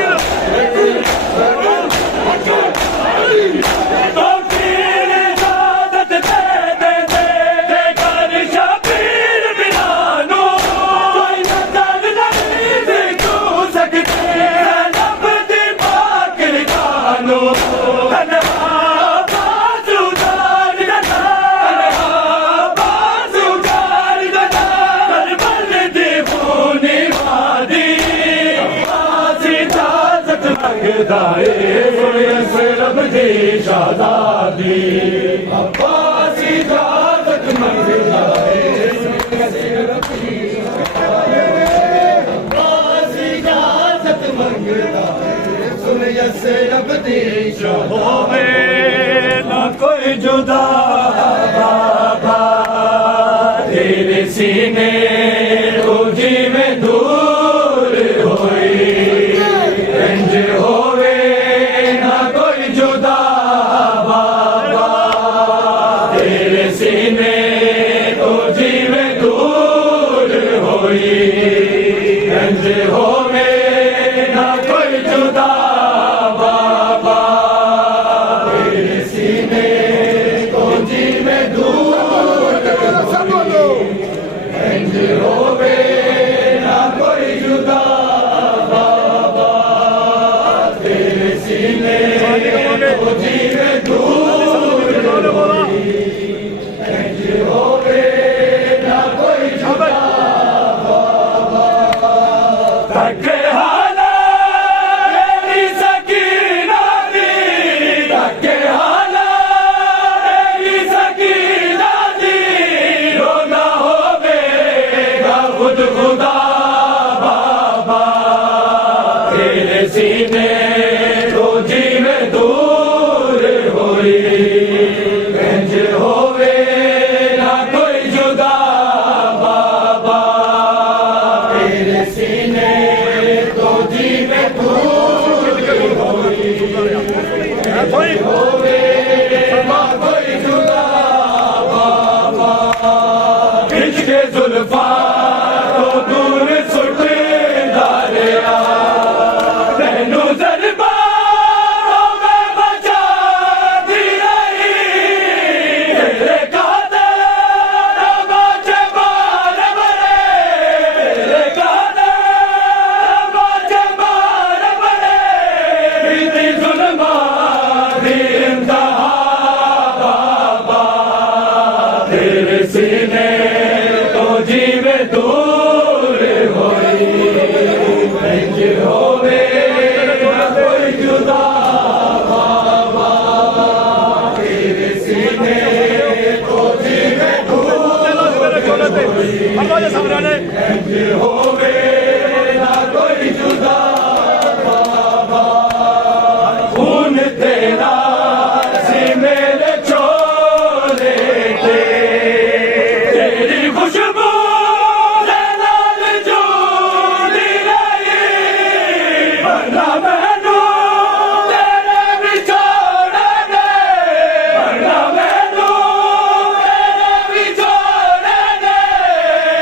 मंगदा है सुन रब दी शादादी अब्बास इजाजत मंगदा है अब्बास इजाजत मंगदा है सुन रब दी शादादी ना कोई जुदा बाबा तेरे सीने तो जीवे दूर होई रंज होवे ना कोई जुदा बाबा तेरे सीने तो जीवे दूर होई रंज होवे ना कोई जुदा बाबा तेरे सीने तो जीवे दूर रंज होवे ना कोई जुदा बाबा तेरे सीने तो जीवे दूर रंज होवे ना कोई जुदा तके हाला मेरी सकीना दी तके हाला मेरी सकीना दी रोना होवेगा खुद खुदा बाबा तेरे सीने तो जीवे दूर होई रंज होवे ना कोई जुदा बाबा तेरे सीने तो जीवे दूर होई रंज होवे ना कोई जुदा बाबा किसके जुल्फा तो दूर सुट दारिया तैनू दरबारों में बचा दी रही तेरे कादर बाजे बार बरे तेरे कादर बाजे बार बरे बीती जुल्मा दी इंतहा बाबा तेरे सीने तो जीवे दूर होई रंज होवे ना कोई जुदा बाबा तेरे सीने तो जीवे दूर रंज होवे ना कोई जुदा बाबा खून तेरा सी मेरे चोले के तेरी खुशबू दे नाल जोड़ी रही वरना मैनू तेरे विछोड़े ने वरना मैनू तेरे विछोड़े ने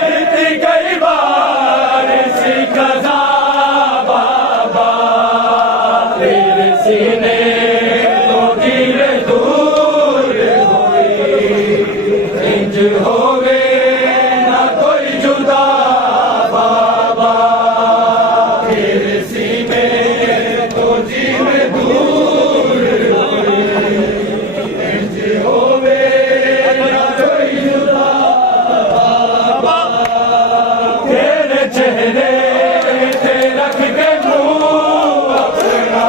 बीती कई बार सी कज़ा बाबा तेरे सीने तो जीवे दूर होई रंज होवे ना कोई जुदा बाबा तेरे सीने तो जीवे दूर होई रंज होवे ना कोई जुदा बाबा तेरे चेहरे ते रख के मुंह अपना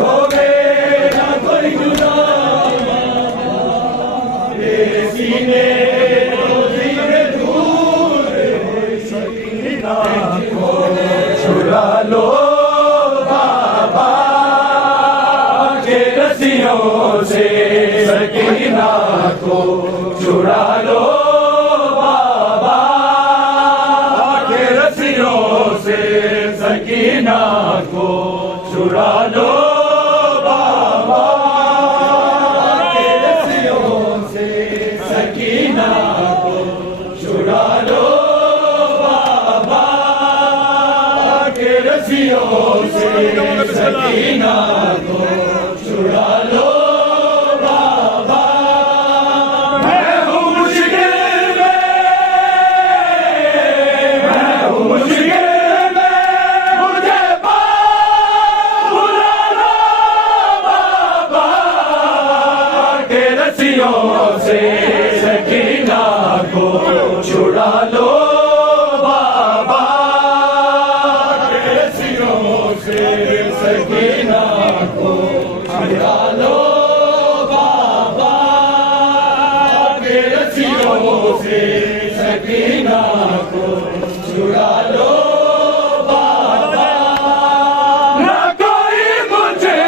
होवे ना कोई जुदा तेरे सीने रोज़ी दूर सकीना को छुड़ा लो बाबा के रस्सियों से सकीना को छुड़ा लो बाबा के रस्सियों से सकीना को छुड़ा लो बाबा के रस्सियों से सकीना को छुड़ा लो बाबा के रस्सियों से सकीना को छुड़ा लो बाबा मैं हूँ मुश्किल में मुझे बुला लो बाबा के रस्सियों से सकीना को छुड़ा लो बाबा के रस्सियों से सकीना को छुड़ा लो बाबा के रस्सियों से सकीना को छुड़ा लो बाबा ना कोई मुझे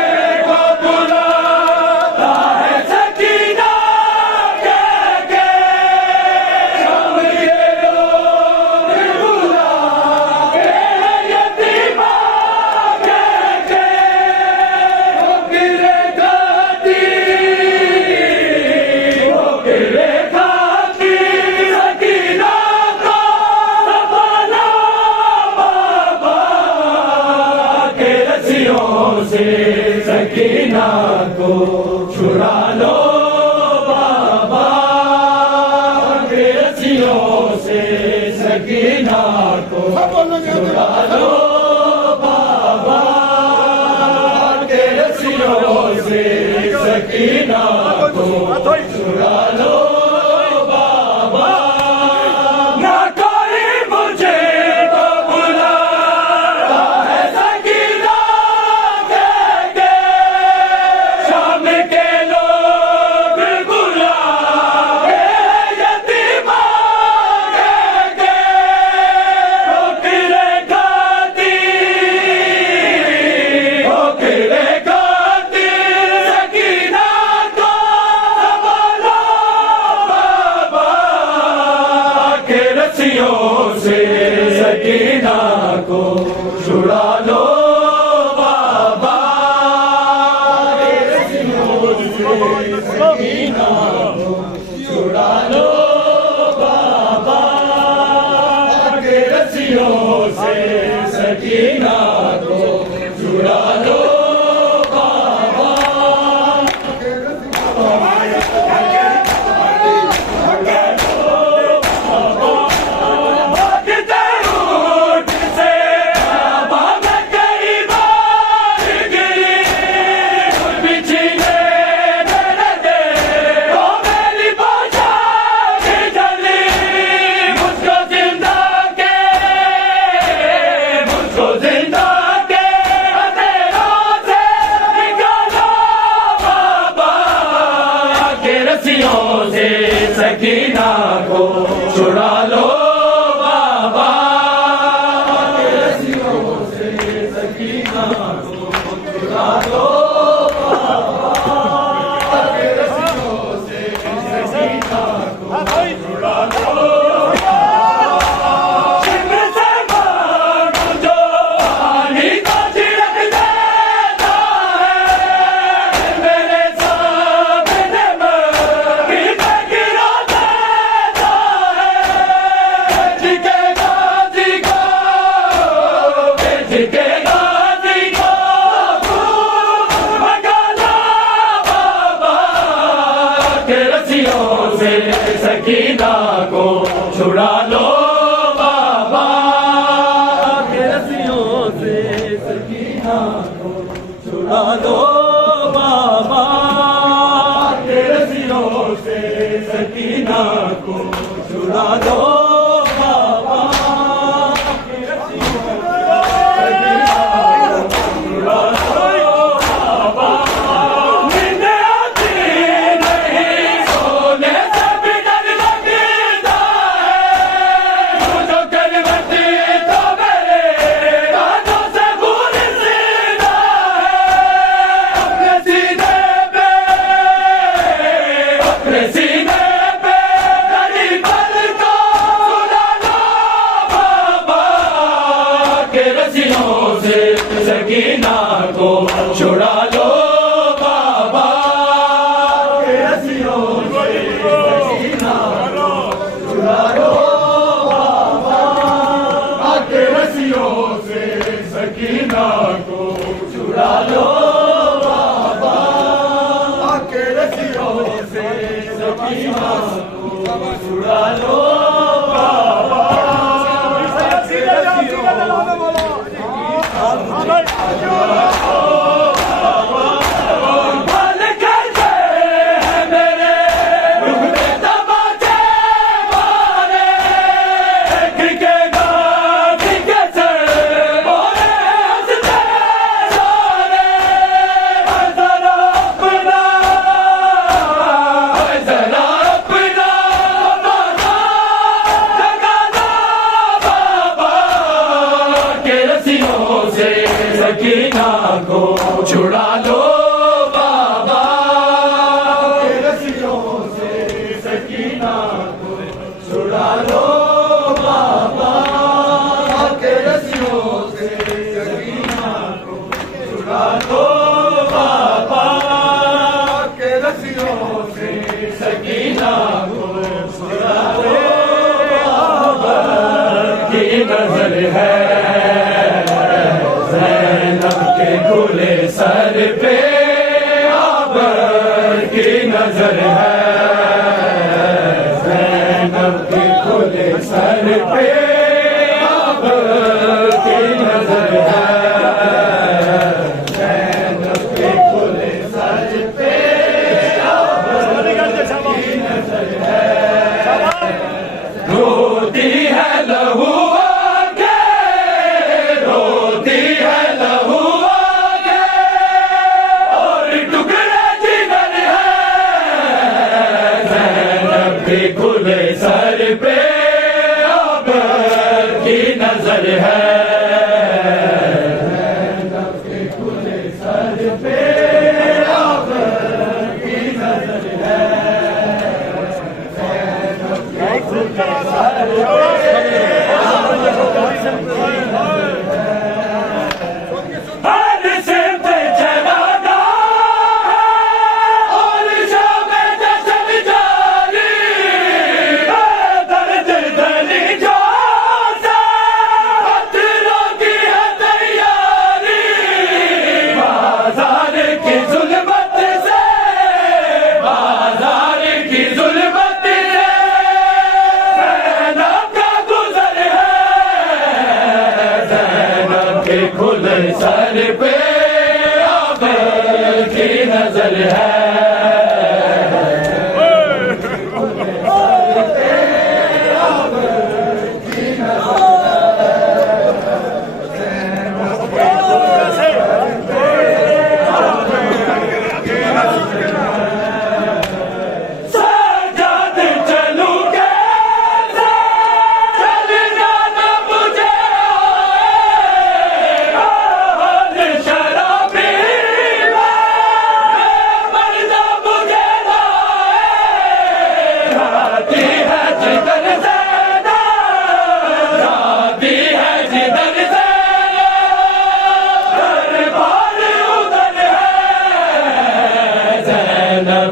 को बुलाता है सकीना कह के हम ये लोग बुलाते हैं यतीमा कह के वो गिरे खाती सकीना को संभालो बाबा के रस्सियों से सकीना को छुड़ा लो बाबा के रस्सियों से सकीना को छुड़ा लो बाबा के रस्सियों से सकीना को छुड़ा लो बाबा ना कोई मुझे तो बुलाता है सकीना कह के शाम के लोग बुलाते हैं यतीमा कह के ठोकरे खाती सकीना को संभालो बाबा के रस्सियों से सकीना को छुड़ा लो बाबा के रस्सियों से सकीना को छुड़ा लो बाबा के रस्सियों से सकीना को छुड़ा लो बाबा रस्सियों से सकीना को छुड़ा लो बाबा के रस्सियों से सकीना को छुड़ा लो बाबा के रस्सियों से सकीना को छुड़ा लो शिव से मांगो जो पानी को छिड़क देता है मेरे सामने गिरा देता है जिके गाजी को भगाना बाबा के रस्सियों से सकीना को छुड़ा लो बाबा के रस्सियों से सकीना को छुड़ा लो बाबा के रस्सियों से सकीना को छुड़ा लो बाबा के रस्सियों से सकीना को छुड़ा लो सकीना को छुड़ा लो बाबा के रस्सियों से सकीना को छुड़ा लो बाबा के रस्सियों से सकीना को छुड़ा लो बाबा के रस्सियों से सकीना को छुड़ा लो बाबा की नजर है खुले सर पे अब की नजर है ज़ैनब के खुले सर पे अब की नजर है ज़ैनब के खुले सर पे अब की नजर है रोती है लहू रोती है लहू खुले सर पे अब की नजर है खुले सर पे अब की नजर है खुले सर पे अब की नजर है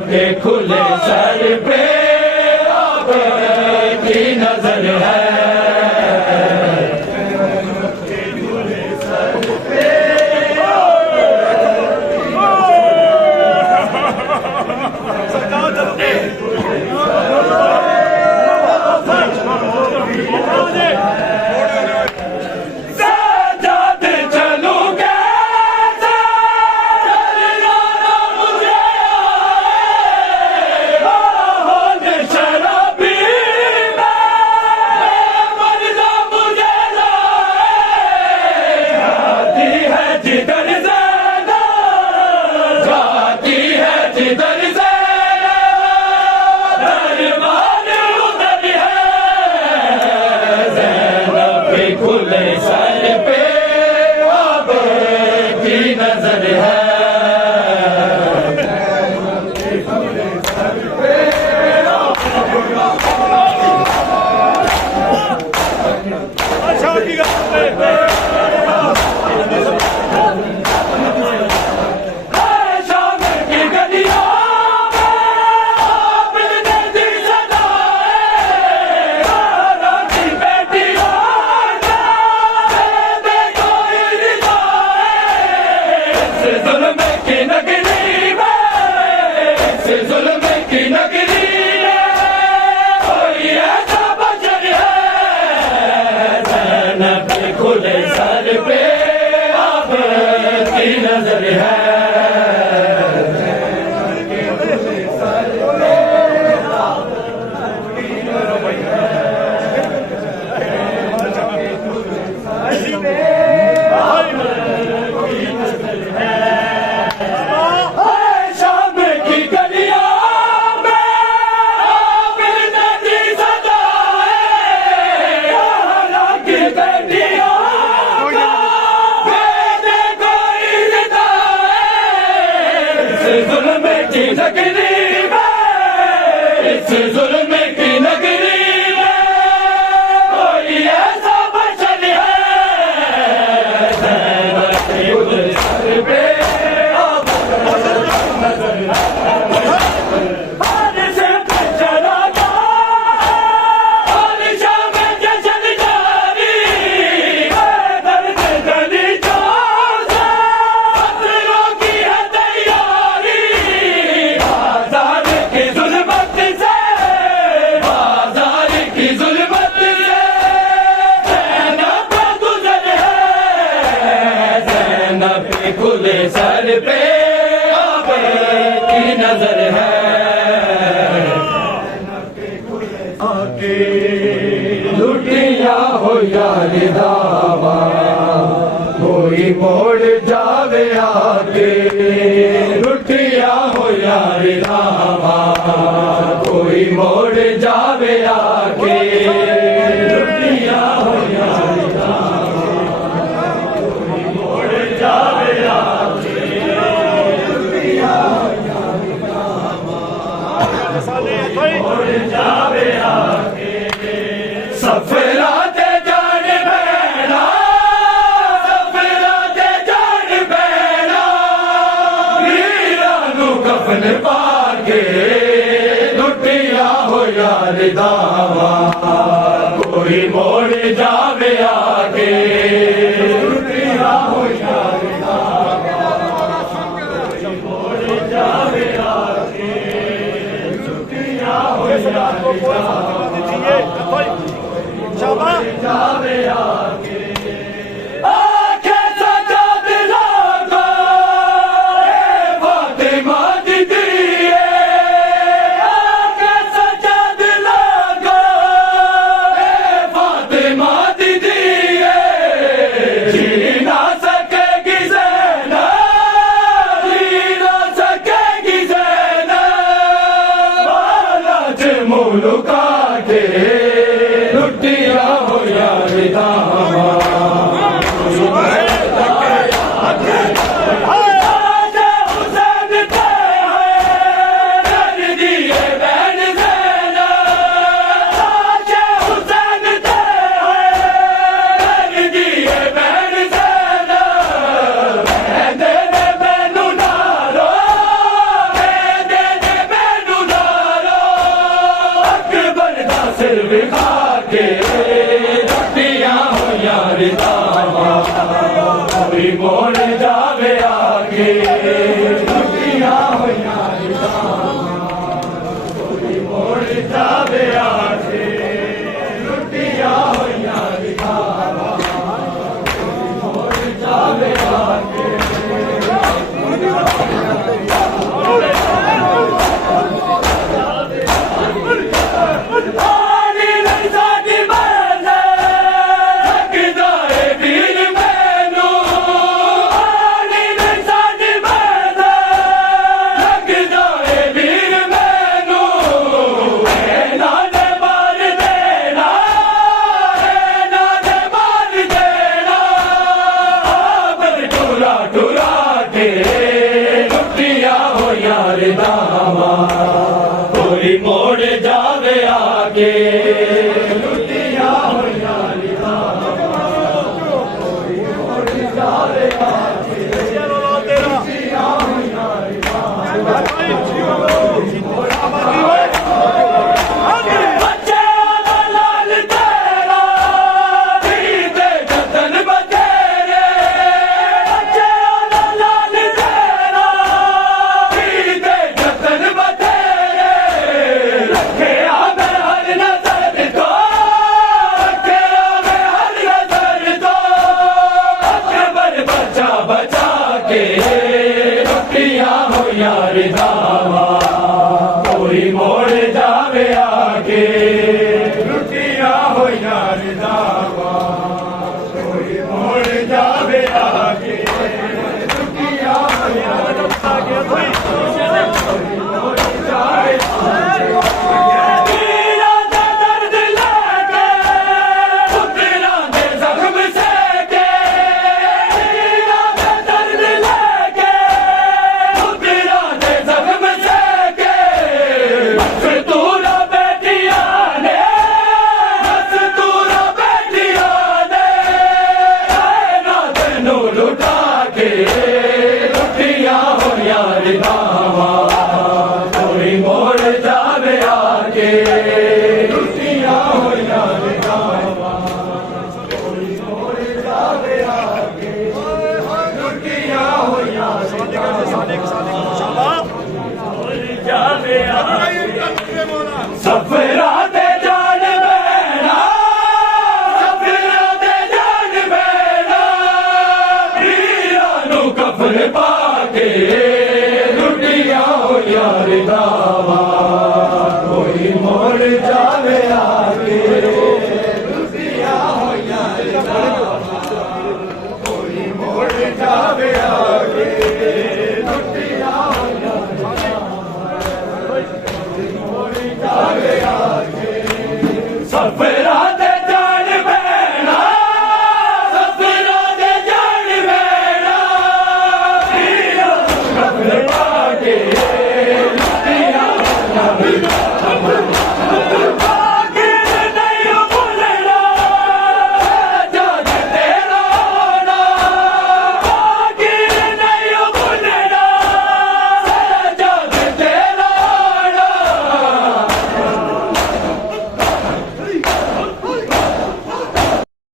के खुले सर पे अब की नजर है खुले सर पे खुले सर पे अब की नजर है खुले सर पे शाम की गलियां सच्ची नगरी में, इस जुल्म की नगरी में कोई ऐसा बचन है, ज़ैनब के गुलशन पे अब नजर हर से चला था, हर शाम जश्न जारी, दर्द गली चौसा पत्थरों की है तैयारी, बाजार की जुल्मत से, बाजार की जुल्मत से ज़ैनब गुजर है, ज़ैनब के खुले सर पे आबे की नजर है। लुटिया हो यार दावा, कोई मोड़ जावे आके, लुटिया हो यार दावा, कोई मोड़ जावे आके, लुटिया हो यार दावा, कोई मोड़ जावे आके, लुटिया हो यार दावा, मोड़ जावे आके, सफराते जान बैना, सफराते जान बैना, वीरा नू कफन पाके, लुटिया हो यार दावा, कोई मोड़ जावे आके, लुटिया हो यार दावा, कोई मोड़ जावे आके, लुटिया हो यार दावा, जावे आके, आंखें सजा दिला दो, ए फातिमा दीदी, आंखें सजा दिला दो, ए फातिमा दीदी, जी ना सकेगी ज़ैनब, जी ना सकेगी ज़ैनब, लाज मुल्का के, लुटिया हो यार दावा, आजा हुसैन ते है कर दिए बैन ज़ैनब, आजा हुसैन ते है कर दिए बैन ज़ैनब, दे दे मैनू नारो, दे दे मैनू नारो, अकबर दा सिर विखा के, लुटिया हो यार दावा, कोई मोड़ जावे आके, लुटिया हो यार दावा, कोई मोड़ जावे आके, लुटिया हो यार दावा, कोई मोड़ जावे आके, आनी नहीं साथी बरसे, थकदा है वीर मैनू, आनी नहीं साथी बरसे, थकदा है वीर मैनू, ना दे मार देना, ना दे मार देना, आबर टुरा टुरा के, लुटिया हो यार दावा, कोई मोड़ जावे आके, लुटिया हो यार दावा, कोई मोड़ जावे आके, लुटिया हो यार दावा, बच्चे दा लाल तेरा, दीदे जतन बतेरे, बच्चे दा लाल तेरा, दीदे जतन बतेरे, रखे आवे हर नजर तो, रखे आवे हर नजर तो, अकबर बचा बचा के, लुटिया हो यार दावा, कोई मोड़ जावे आके, लुटिया हो यार दावा, कोई मोड़ जावे आके, लुटिया हो यार दावा, कोई मोड़ जावे आके, वीरा दा दर्द लेके, पुत्रा दे जख्म सहके, वीरा दा दर्द लेके, पुत्रा दे जख्म सहके, ਸਾਡੀ ਕਿਸਾਨੀ ਕਮਿਸ਼ਨ ਦਾ ਸਫਰਾਂ ਤੇ ਜਾਣ ਬੈਣਾ, ਸਫਰਾਂ ਤੇ ਜਾਣ ਬੈਣਾ, ਵੀਰਾਂ ਨੂੰ ਕਫਨ ਪਾ ਕੇ ਲੁੱਟੀਆਂ ਹੋਈਆਂ ਰਿਦਾਵਾਂ, ਕੋਈ ਮੁੜ ਜਾਵੇ ਆ ਕੇ ਲੁੱਟੀਆਂ ਹੋਈਆਂ ਰਿਦਾਵਾਂ, ਕੋਈ ਮੁੜ ਜਾਵੇ ਆ ਕੇ।